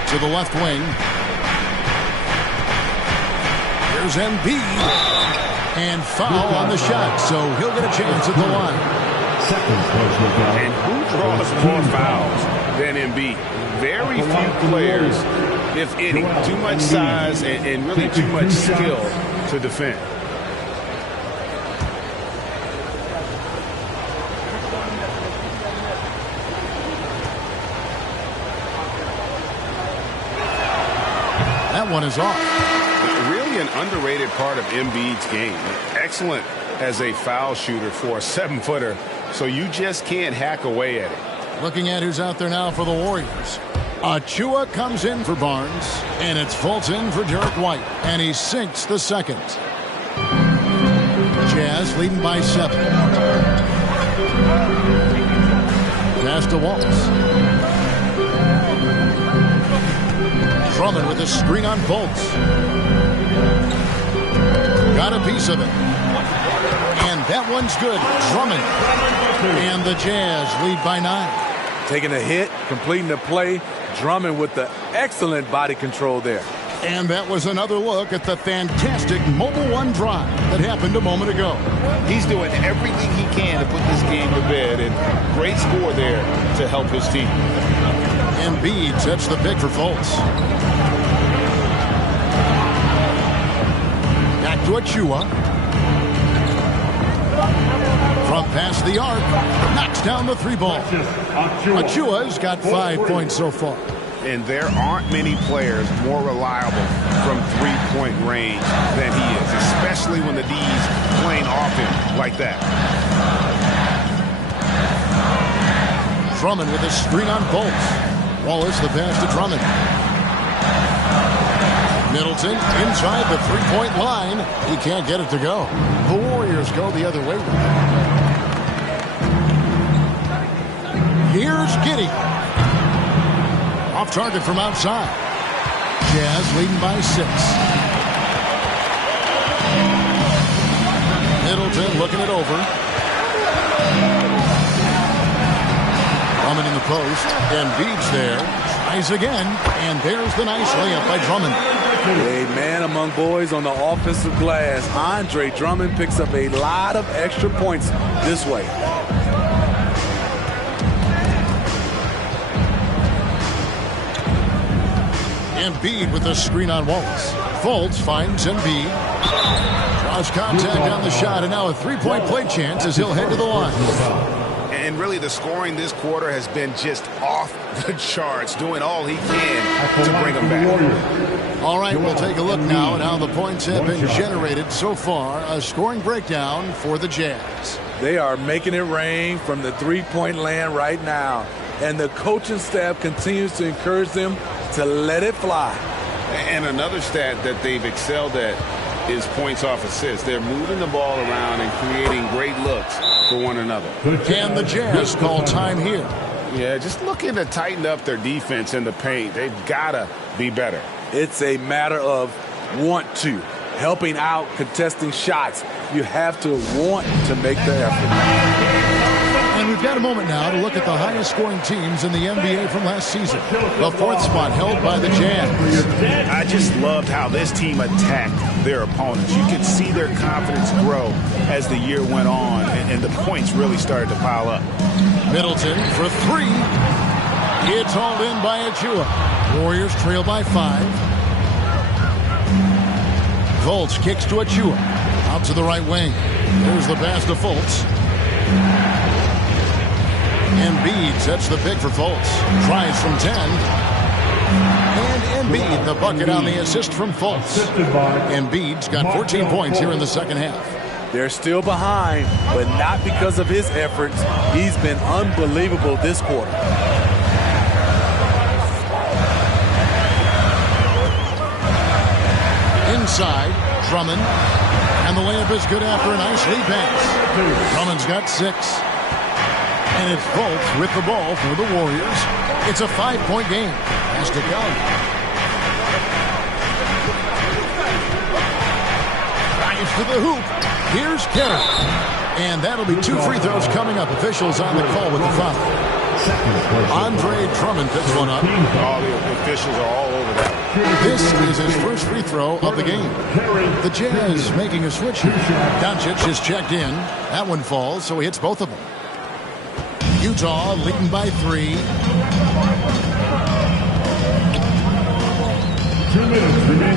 To the left wing. Here's Embiid. And foul on the shot, so he'll get a chance at the line. And who draws more fouls than Embiid? Very few players, if any. Too much size and really too much skill to defend. That one is off. Really really an underrated part of Embiid's game. Excellent as a foul shooter for a 7-footer, so you just can't hack away at it. Looking at who's out there now for the Warriors. Achua comes in for Barnes, and it's Fultz in for Derek White, and he sinks the second. Jazz leading by 7. Pass to Waltz. Drummond with a screen on Fultz. Got a piece of it. And that one's good. Drummond. And the Jazz lead by 9. Taking a hit, completing the play. Drummond with the excellent body control there. And that was another look at the fantastic Mobile One drive that happened a moment ago. He's doing everything he can to put this game to bed, and great score there to help his team. Embiid sets the pick for Fultz. Back to Achua. From past the arc, knocks down the 3-ball. Achua's got 5 points so far. And there aren't many players more reliable from three-point range than he is, especially when the D's playing off him like that. Drummond with a screen on Fultz. Wallace the pass to Drummond. Middleton inside the 3-point line. He can't get it to go. The Warriors go the other way. Here's Giddey. Off target from outside. Jazz leading by 6. Middleton looking it over. Drummond in the post. Embiid's there. Tries again. And there's the nice layup by Drummond. A man among boys on the offensive glass. Andre Drummond picks up a lot of extra points this way. Embiid with a screen on Wallace. Fultz finds Embiid. Draws contact on the shot, and now a 3-point play chance as he'll head to the line. And really the scoring this quarter has been just off the charts, doing all he can to bring them back. All right, we'll take a look now at how the points have been generated so far. A scoring breakdown for the Jazz. They are making it rain from the 3-point land right now. And the coaching staff continues to encourage them to let it fly. And another stat that they've excelled at is points off assists. They're moving the ball around and creating great looks for one another. Can the Jazz call time here? Yeah, just looking to tighten up their defense in the paint. They've got to be better. It's a matter of want to. Helping out, contesting shots. You have to want to make the effort. And we've got a moment now to look at the highest scoring teams in the NBA from last season. The 4th spot held by the Jazz. I just loved how this team attacked their opponents. You could see their confidence grow as the year went on, and the points really started to pile up. Middleton for 3. It's hauled in by Achua. Warriors trail by 5. Fultz kicks to Achua. Out to the right wing. There's the pass to Fultz. Embiid sets the pick for Fultz. Tries from 10. And Embiid, the bucket on the assist from Fultz. Embiid's got 14 points here in the second half. They're still behind, but not because of his efforts. He's been unbelievable this quarter. Inside, Drummond. And the layup is good after a nice lead pass. Drummond's got 6. And it's Fultz with the ball for the Warriors. It's a 5-point game. Has to go. Drives to the hoop. Here's Kerr. And that'll be 2 free throws coming up. Officials on the call with the foul. Andre Drummond picks one up. All the officials are all over that. This is his first free throw of the game. The Jazz making a switch here. Doncic is checked in. That one falls, so he hits both of them. Utah leading by 3.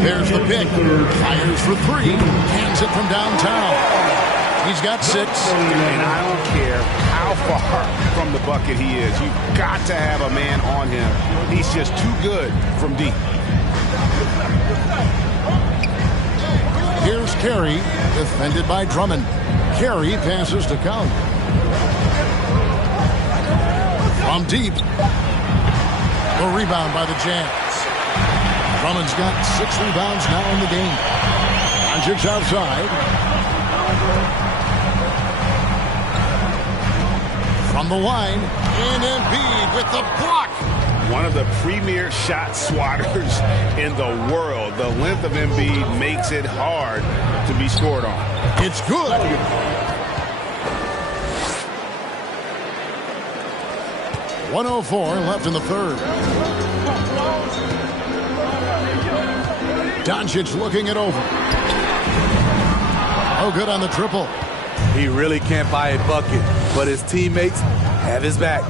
There's the pick. Fires for 3. Hands it from downtown. He's got 6. And I don't care how far from the bucket he is. You've got to have a man on him. He's just too good from deep. Here's Carey, defended by Drummond. Carey passes to Count. From deep. The rebound by the Jazz. Drummond's got 6 rebounds now in the game. Doncic outside. From the line, and Embiid with the block. One of the premier shot swatters in the world. The length of Embiid makes it hard to be scored on. It's good. .104 left in the third. Doncic looking it over. Oh, good on the triple. He really can't buy a bucket, but his teammates have his back.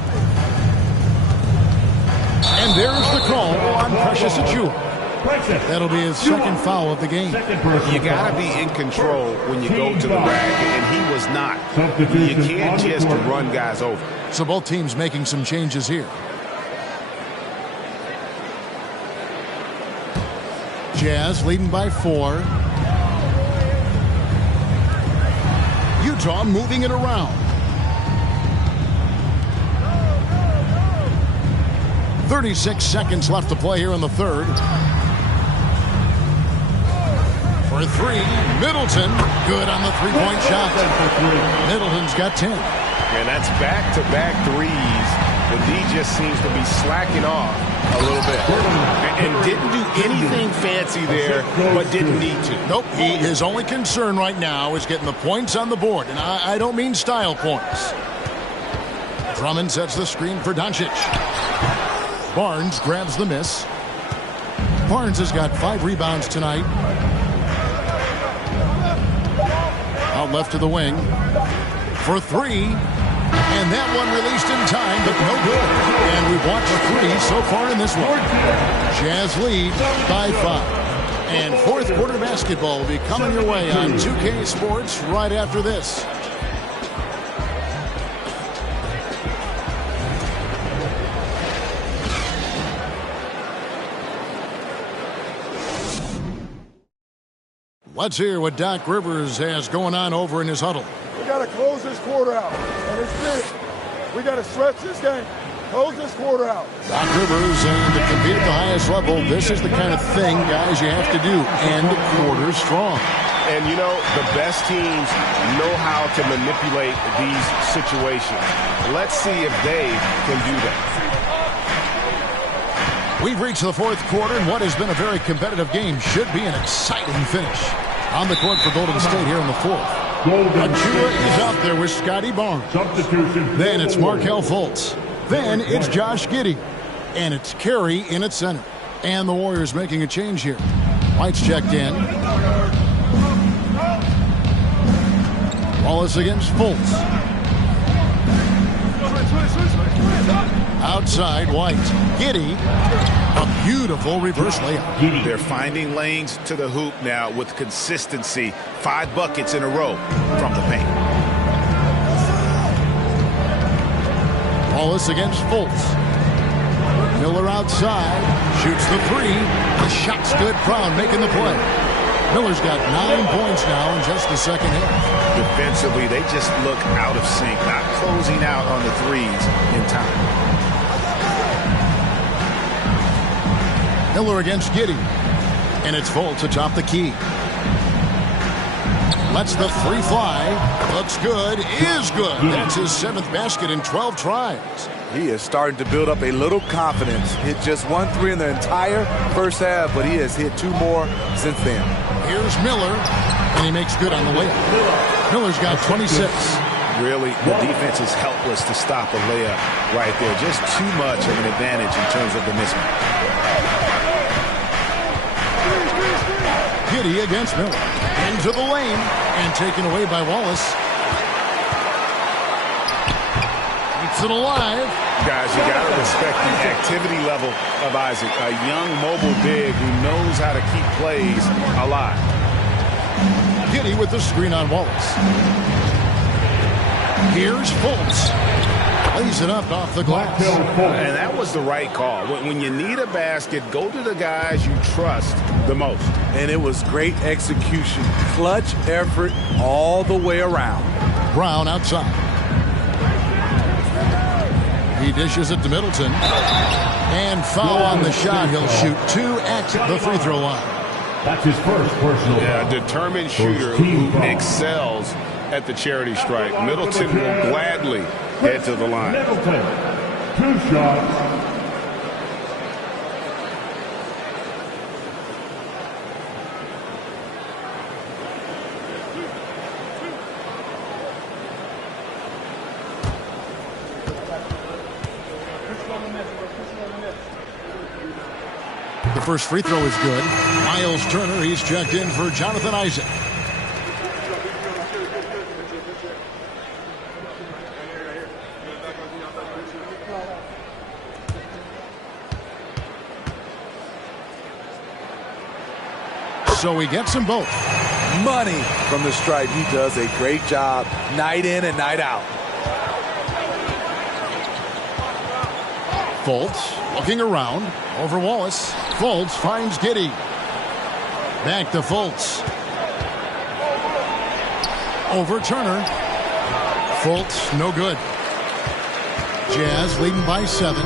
And there's the call on Precious Achiuwa. That'll be his second foul of the game. You got to be in control when you go to the rack, and he was not. You can't just run guys over. So both teams making some changes here. Jazz leading by 4. Utah moving it around. 36 seconds left to play here in the third. For 3, Middleton. Good on the three-point shot. Middleton's got 10. And that's back-to-back threes. But D just seems to be slacking off a little bit. And didn't do anything fancy there, but didn't need to. Nope. His only concern right now is getting the points on the board. And I don't mean style points. Drummond sets the screen for Doncic. Barnes grabs the miss. Barnes has got 5 rebounds tonight. Out left to the wing. For 3. And that one released in time, but no good. And we've watched 3 so far in this one. Jazz lead by 5. And fourth quarter basketball will be coming your way on 2K Sports right after this. Let's hear what Doc Rivers has going on over in his huddle. We got to close this quarter out, and it's big. We got to stretch this game. Close this quarter out. Doc Rivers, and to compete at the highest level, this is the kind of thing, guys, you have to do. End quarter strong. And, you know, the best teams know how to manipulate these situations. Let's see if they can do that. We've reached the fourth quarter, and what has been a very competitive game should be an exciting finish. On the court for Golden State here in the fourth. Achiuwa is out there with Scotty Barnes. Then it's Markelle Fultz. Then it's Josh Giddey. And it's Carey in at center. And the Warriors making a change here. White's checked in. Wallace against Fultz. Outside, White. Giddey. A beautiful reverse layup. They're finding lanes to the hoop now with consistency. 5 buckets in a row from the paint. Wallace against Fultz. Miller outside. Shoots the 3. The shot's good. Brown making the play. Miller's got 9 points now in just the second half. Defensively, they just look out of sync, not closing out on the threes in time. Miller against Giddey. And it's Fultz atop the key. Lets the 3 fly. Looks good. Is good. That's his 7th basket in 12 tries. He is starting to build up a little confidence. Hit just 1 3 in the entire first half, but he has hit 2 more since then. Here's Miller, and he makes good on the layup. Miller's got 26. Really, the defense is helpless to stop a layup right there. Just too much of an advantage in terms of the mismatch. Giddey against Miller. Into the lane, and taken away by Wallace. Keeps it alive. Guys, you got to respect the activity level of Isaac. A young mobile big who knows how to keep plays alive. Giddey with the screen on Wallace. Here's Fultz. Lays it up off the glass. And that was the right call. When you need a basket, go to the guys you trust the most. And it was great execution. Clutch effort all the way around. Brown outside. He dishes it to Middleton. And foul on the shot. He'll shoot 2 at the free throw line. That's his first personal foul. A determined shooter who excels at the charity stripe. Middleton will gladly head to the line. Middleton, 2 shots. The first free throw is good. Miles Turner, he's checked in for Jonathan Isaac. So he gets them both. Money from the stripe. He does a great job night in and night out. Fultz looking around over Wallace. Fultz finds Giddey. Back to Fultz. Over Turner. Fultz, no good. Jazz leading by 7.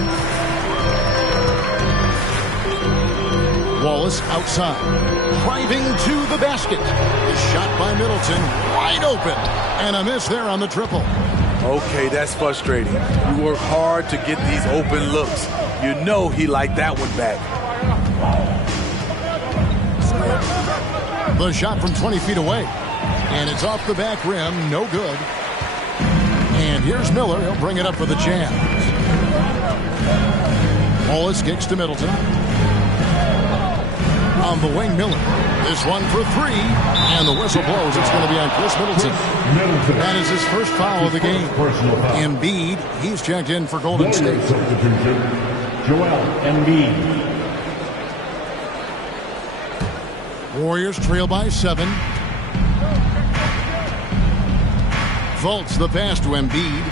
Wallace outside. Driving to the basket. The shot by Middleton. Wide open. And a miss there on the triple. Okay, that's frustrating. You work hard to get these open looks. You know he liked that one back. The shot from 20 feet away. And it's off the back rim. No good. And here's Miller. He'll bring it up for the Jazz. Wallace kicks to Middleton. On the wing, Miller. This one for 3. And the whistle blows. It's going to be on Chris Middleton. That is his first foul of the game. Embiid, he's checked in for Golden State. Joel Embiid. Warriors trail by 7. Fultz the pass to Embiid.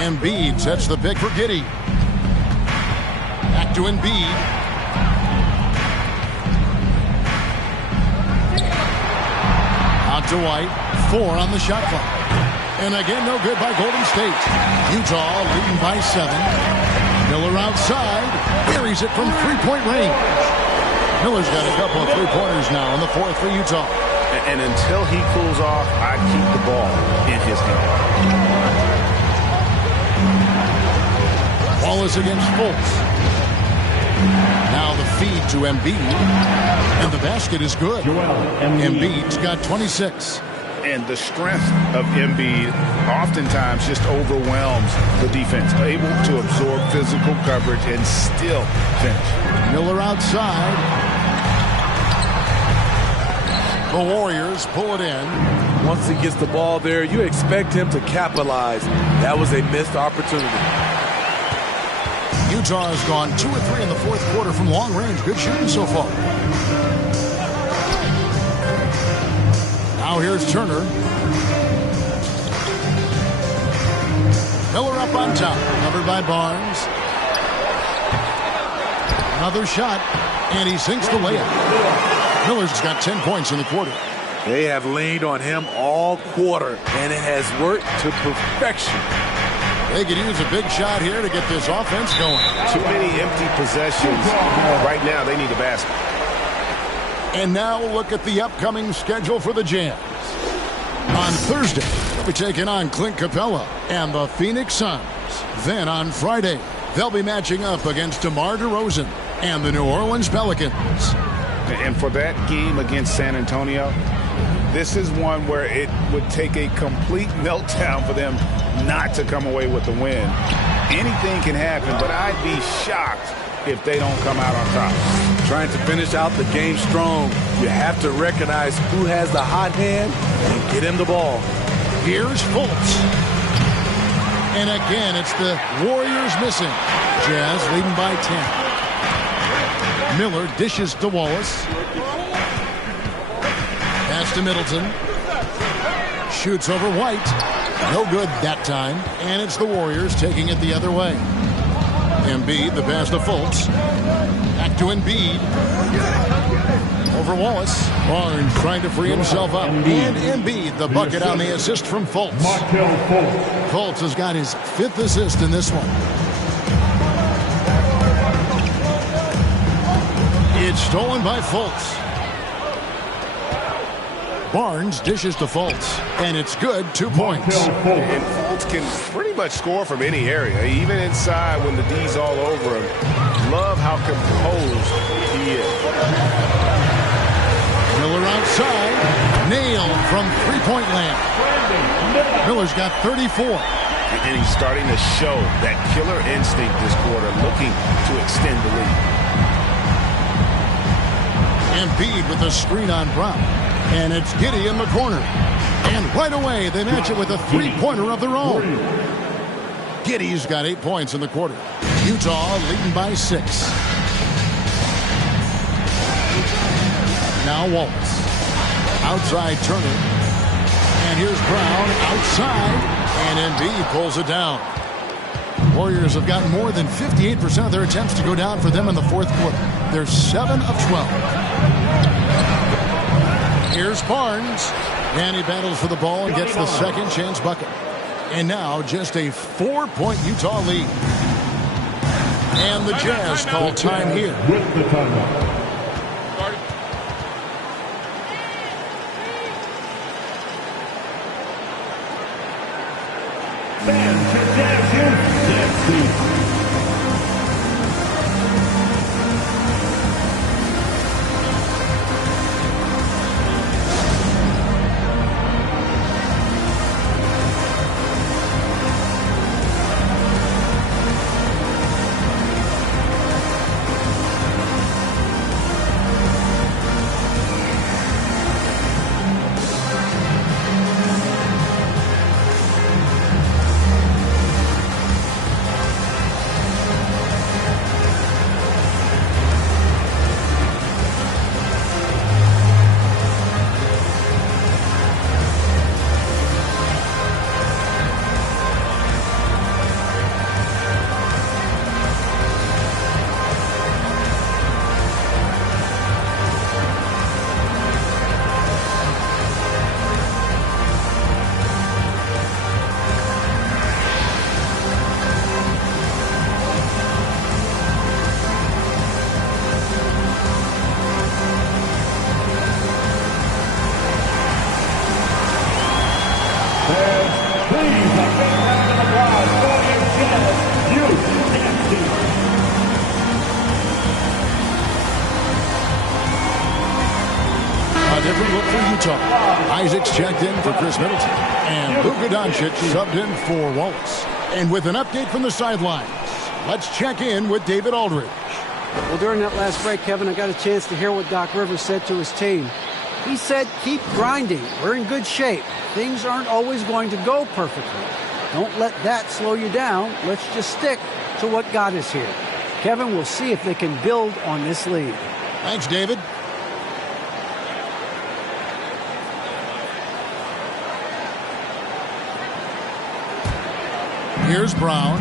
Embiid sets the pick for Giddey. Back to Embiid. Out to White. 4 on the shot clock. And again, no good by Golden State. Utah leading by 7. Miller outside. Buries it from 3-point range. Miller's got a couple of 3-pointers now in the 4th for Utah. And until he cools off, I keep the ball in his hand. Wallace against Fultz. Now the feed to Embiid. And the basket is good. Embiid's got 26. And the strength of Embiid oftentimes just overwhelms the defense. Able to absorb physical coverage and still finish. Miller outside. The Warriors pull it in. Once he gets the ball there, you expect him to capitalize. That was a missed opportunity. Utah has gone 2 or 3 in the 4th quarter from long range. Good shooting so far. Now here's Turner. Miller up on top. Covered by Barnes. Another shot. And he sinks the layup. Miller's got 10 points in the quarter. They have leaned on him all quarter, and it has worked to perfection. They could use a big shot here to get this offense going. Too many empty possessions. Right now, they need a basket. And now look at the upcoming schedule for the Jazz. On Thursday, they'll be taking on Clint Capella and the Phoenix Suns. Then on Friday, they'll be matching up against DeMar DeRozan and the New Orleans Pelicans. And for that game against San Antonio, this is one where it would take a complete meltdown for them not to come away with the win. Anything can happen, but I'd be shocked if they don't come out on top. Trying to finish out the game strong, you have to recognize who has the hot hand and get him the ball. Here's Fultz. And again, it's the Warriors missing. Jazz leading by 10. Miller dishes to Wallace. Pass to Middleton. Shoots over White. No good that time. And it's the Warriors taking it the other way. Embiid, the pass to Fultz. Back to Embiid. Over Wallace. Barnes trying to free himself up. And Embiid, the bucket on the assist from Fultz. Fultz has got his 5th assist in this one. It's stolen by Fultz. Barnes dishes to Fultz, and it's good. 2 points. And Fultz can pretty much score from any area, even inside when the D's all over him. Love how composed he is. Miller outside. Nailed from three-point land. Miller's got 34. And he's starting to show that killer instinct this quarter, looking to extend the lead. Embiid with a screen on Brown. And it's Giddey in the corner. And right away, they match it with a three-pointer of their own. Giddey's got 8 points in the quarter. Utah leading by 6. Now Wallace. Outside Turner. And here's Brown outside. And Embiid pulls it down. Warriors have gotten more than 58% of their attempts to go down for them in the fourth quarter. They're 7 of 12. Here's Barnes. And he battles for the ball and gets the second chance bucket. And now just a 4-point Utah lead. And the Jazz call time here. With the timeout. Fans, your Jazz youth, different look for Utah. Isaac's checked in for Chris Middleton. And Luka Doncic subbed in for Wallace. And with an update from the sidelines, let's check in with David Aldridge. Well, during that last break, Kevin, I got a chance to hear what Doc Rivers said to his team. He said, keep grinding. We're in good shape. Things aren't always going to go perfectly. Don't let that slow you down. Let's just stick to what got us here. Kevin, we'll see if they can build on this lead. Thanks, David. Here's Brown.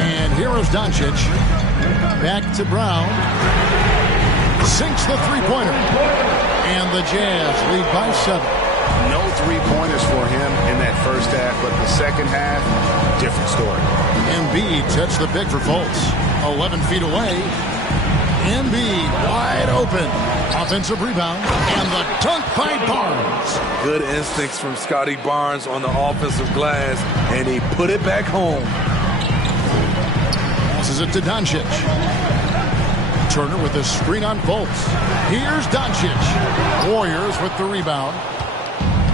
And here is Doncic. Back to Brown. Sinks the three-pointer. And the Jazz lead by 7. No three-pointers for him in that first half, but the second half, different story. Embiid sets the pick for Fultz. 11 feet away. Embiid wide open. Offensive rebound. And the dunk by Barnes. Good instincts from Scotty Barnes on the offensive glass, and he put it back home. Passes it to Doncic. Turner with a screen on Fultz. Here's Doncic. Warriors with the rebound.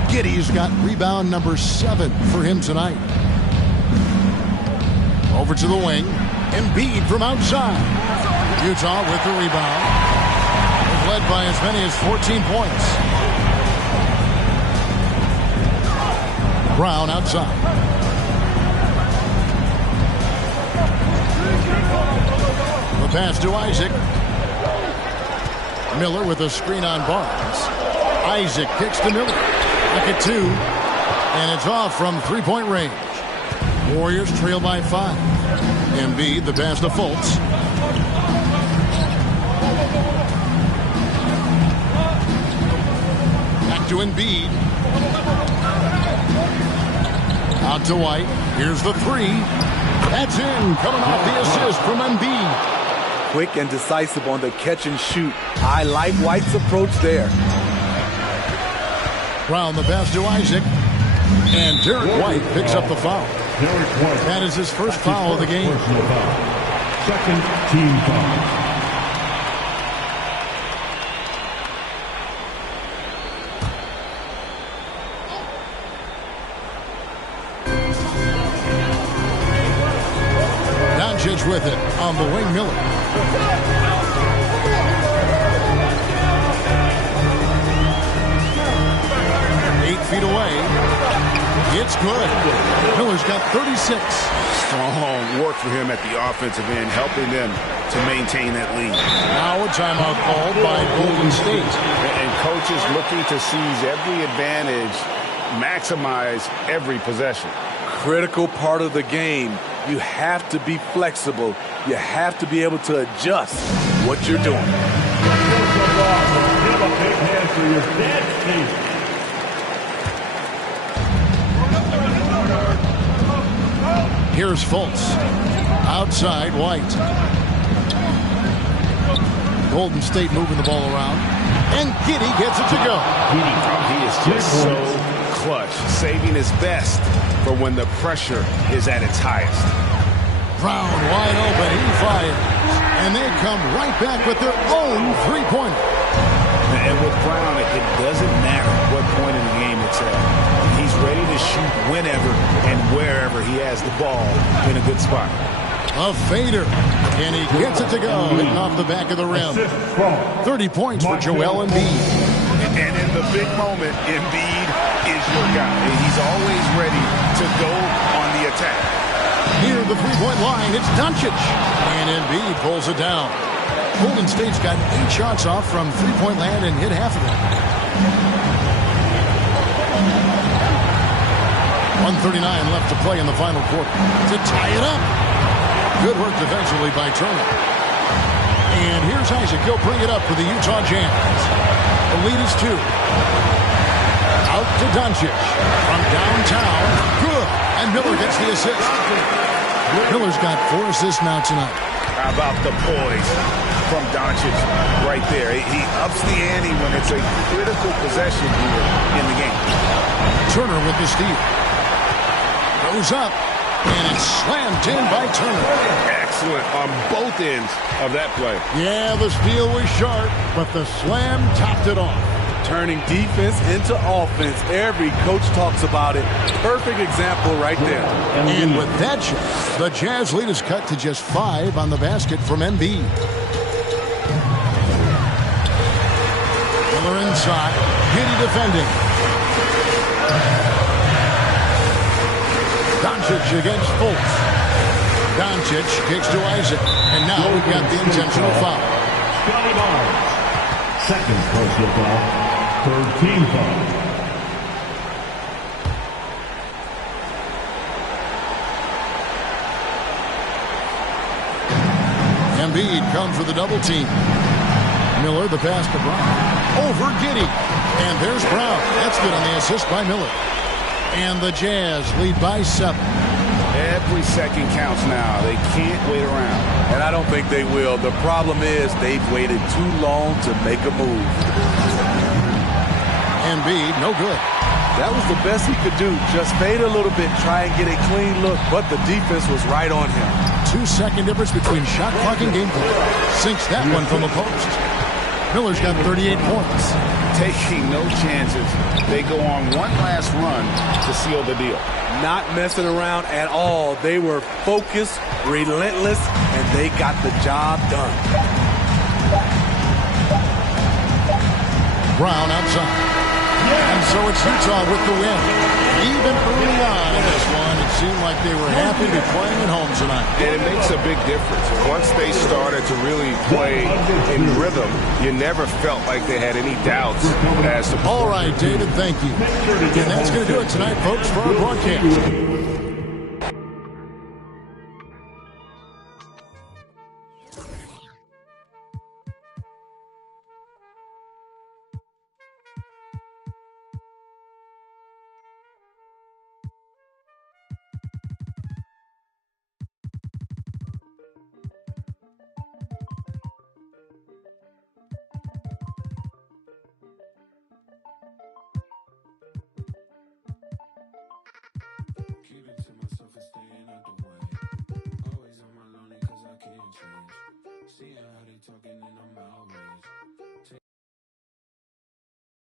Giddey's got rebound number 7 for him tonight. Over to the wing. Embiid from outside. Utah with the rebound. They've led by as many as 14 points. Brown outside. The pass to Isaac. Miller with a screen on Barnes. Isaac kicks to Miller. Back at 2. And it's off from three-point range. Warriors trail by 5. Embiid, the pass to Fultz. Back to Embiid. Out to White. Here's the 3. That's in. Coming off the assist from Embiid. Quick and decisive on the catch and shoot. I like White's approach there. Brown, the pass to Isaac. And Derek White picks up the foul. That is his first foul of the game. Second team foul. Doncic with it on the wing. Miller. Feet away. It's good. Miller's got 36. Strong work for him at the offensive end, helping them to maintain that lead. Now a timeout called by Golden State. And coaches looking to seize every advantage, maximize every possession. Critical part of the game. You have to be flexible. You have to be able to adjust what you're doing. Give a big hand for your dead team. Here's Fultz. Outside, White. Golden State moving the ball around. And Giddey gets it to go. He is just so clutch, saving his best for when the pressure is at its highest. Brown wide open. He fires. And they come right back with their own three-pointer. And with Brown, it doesn't matter what point in the game it's at. He's ready to shoot whenever and wherever he has the ball in a good spot. A fader, and he gets it to go, hitting off the back of the rim. 30 points for Joel Embiid. And in the big moment, Embiid is your guy. He's always ready to go on the attack. Near the three-point line, it's Doncic, and Embiid pulls it down. Golden State's got 8 shots off from three-point land and hit half of them. 1:39 left to play in the final quarter to tie it up. Good work defensively by Turner. And here's Isaac. He'll bring it up for the Utah Jazz. The lead is 2. Out to Doncic from downtown. Good. And Miller gets the assist. Miller's got 4 assists now tonight. How about the poise from Doncic right there? He ups the ante when it's a critical possession here in the game. Turner with the steal. Goes up, and it's slammed in by Turner. Excellent on both ends of that play. Yeah, the steal was sharp, but the slam topped it off. Turning defense into offense. Every coach talks about it. Perfect example right there. And with that shot, the Jazz lead is cut to just 5 on the basket from Embiid. Miller inside. Giddey defending. Doncic against Fultz. Doncic kicks to Isaac. And now we've got the intentional foul. Scotty Barnes. Second personal foul. Third team foul. Embiid comes for the double team. Miller, the pass to Brown. Over Giddey. And there's Brown. That's good on the assist by Miller. And the Jazz lead by 7. Every second counts now. They can't wait around. And I don't think they will. The problem is they've waited too long to make a move. Embiid, no good. That was the best he could do. Just fade a little bit, try and get a clean look, but the defense was right on him. 2-second difference between shot clock and game clock. Sinks that one from the post. Miller's got 38 points. Taking no chances. They go on one last run to seal the deal. Not messing around at all. They were focused, relentless, and they got the job done. Brown outside. And so it's Utah with the win. Even early on in this one, it seemed like they were happy to be playing at home tonight. And it makes a big difference. Once they started to really play in rhythm, you never felt like they had any doubts as to... All right, David, thank you. And that's going to do it tonight, folks, for our broadcast. Seeing how they talking and I'm outraged.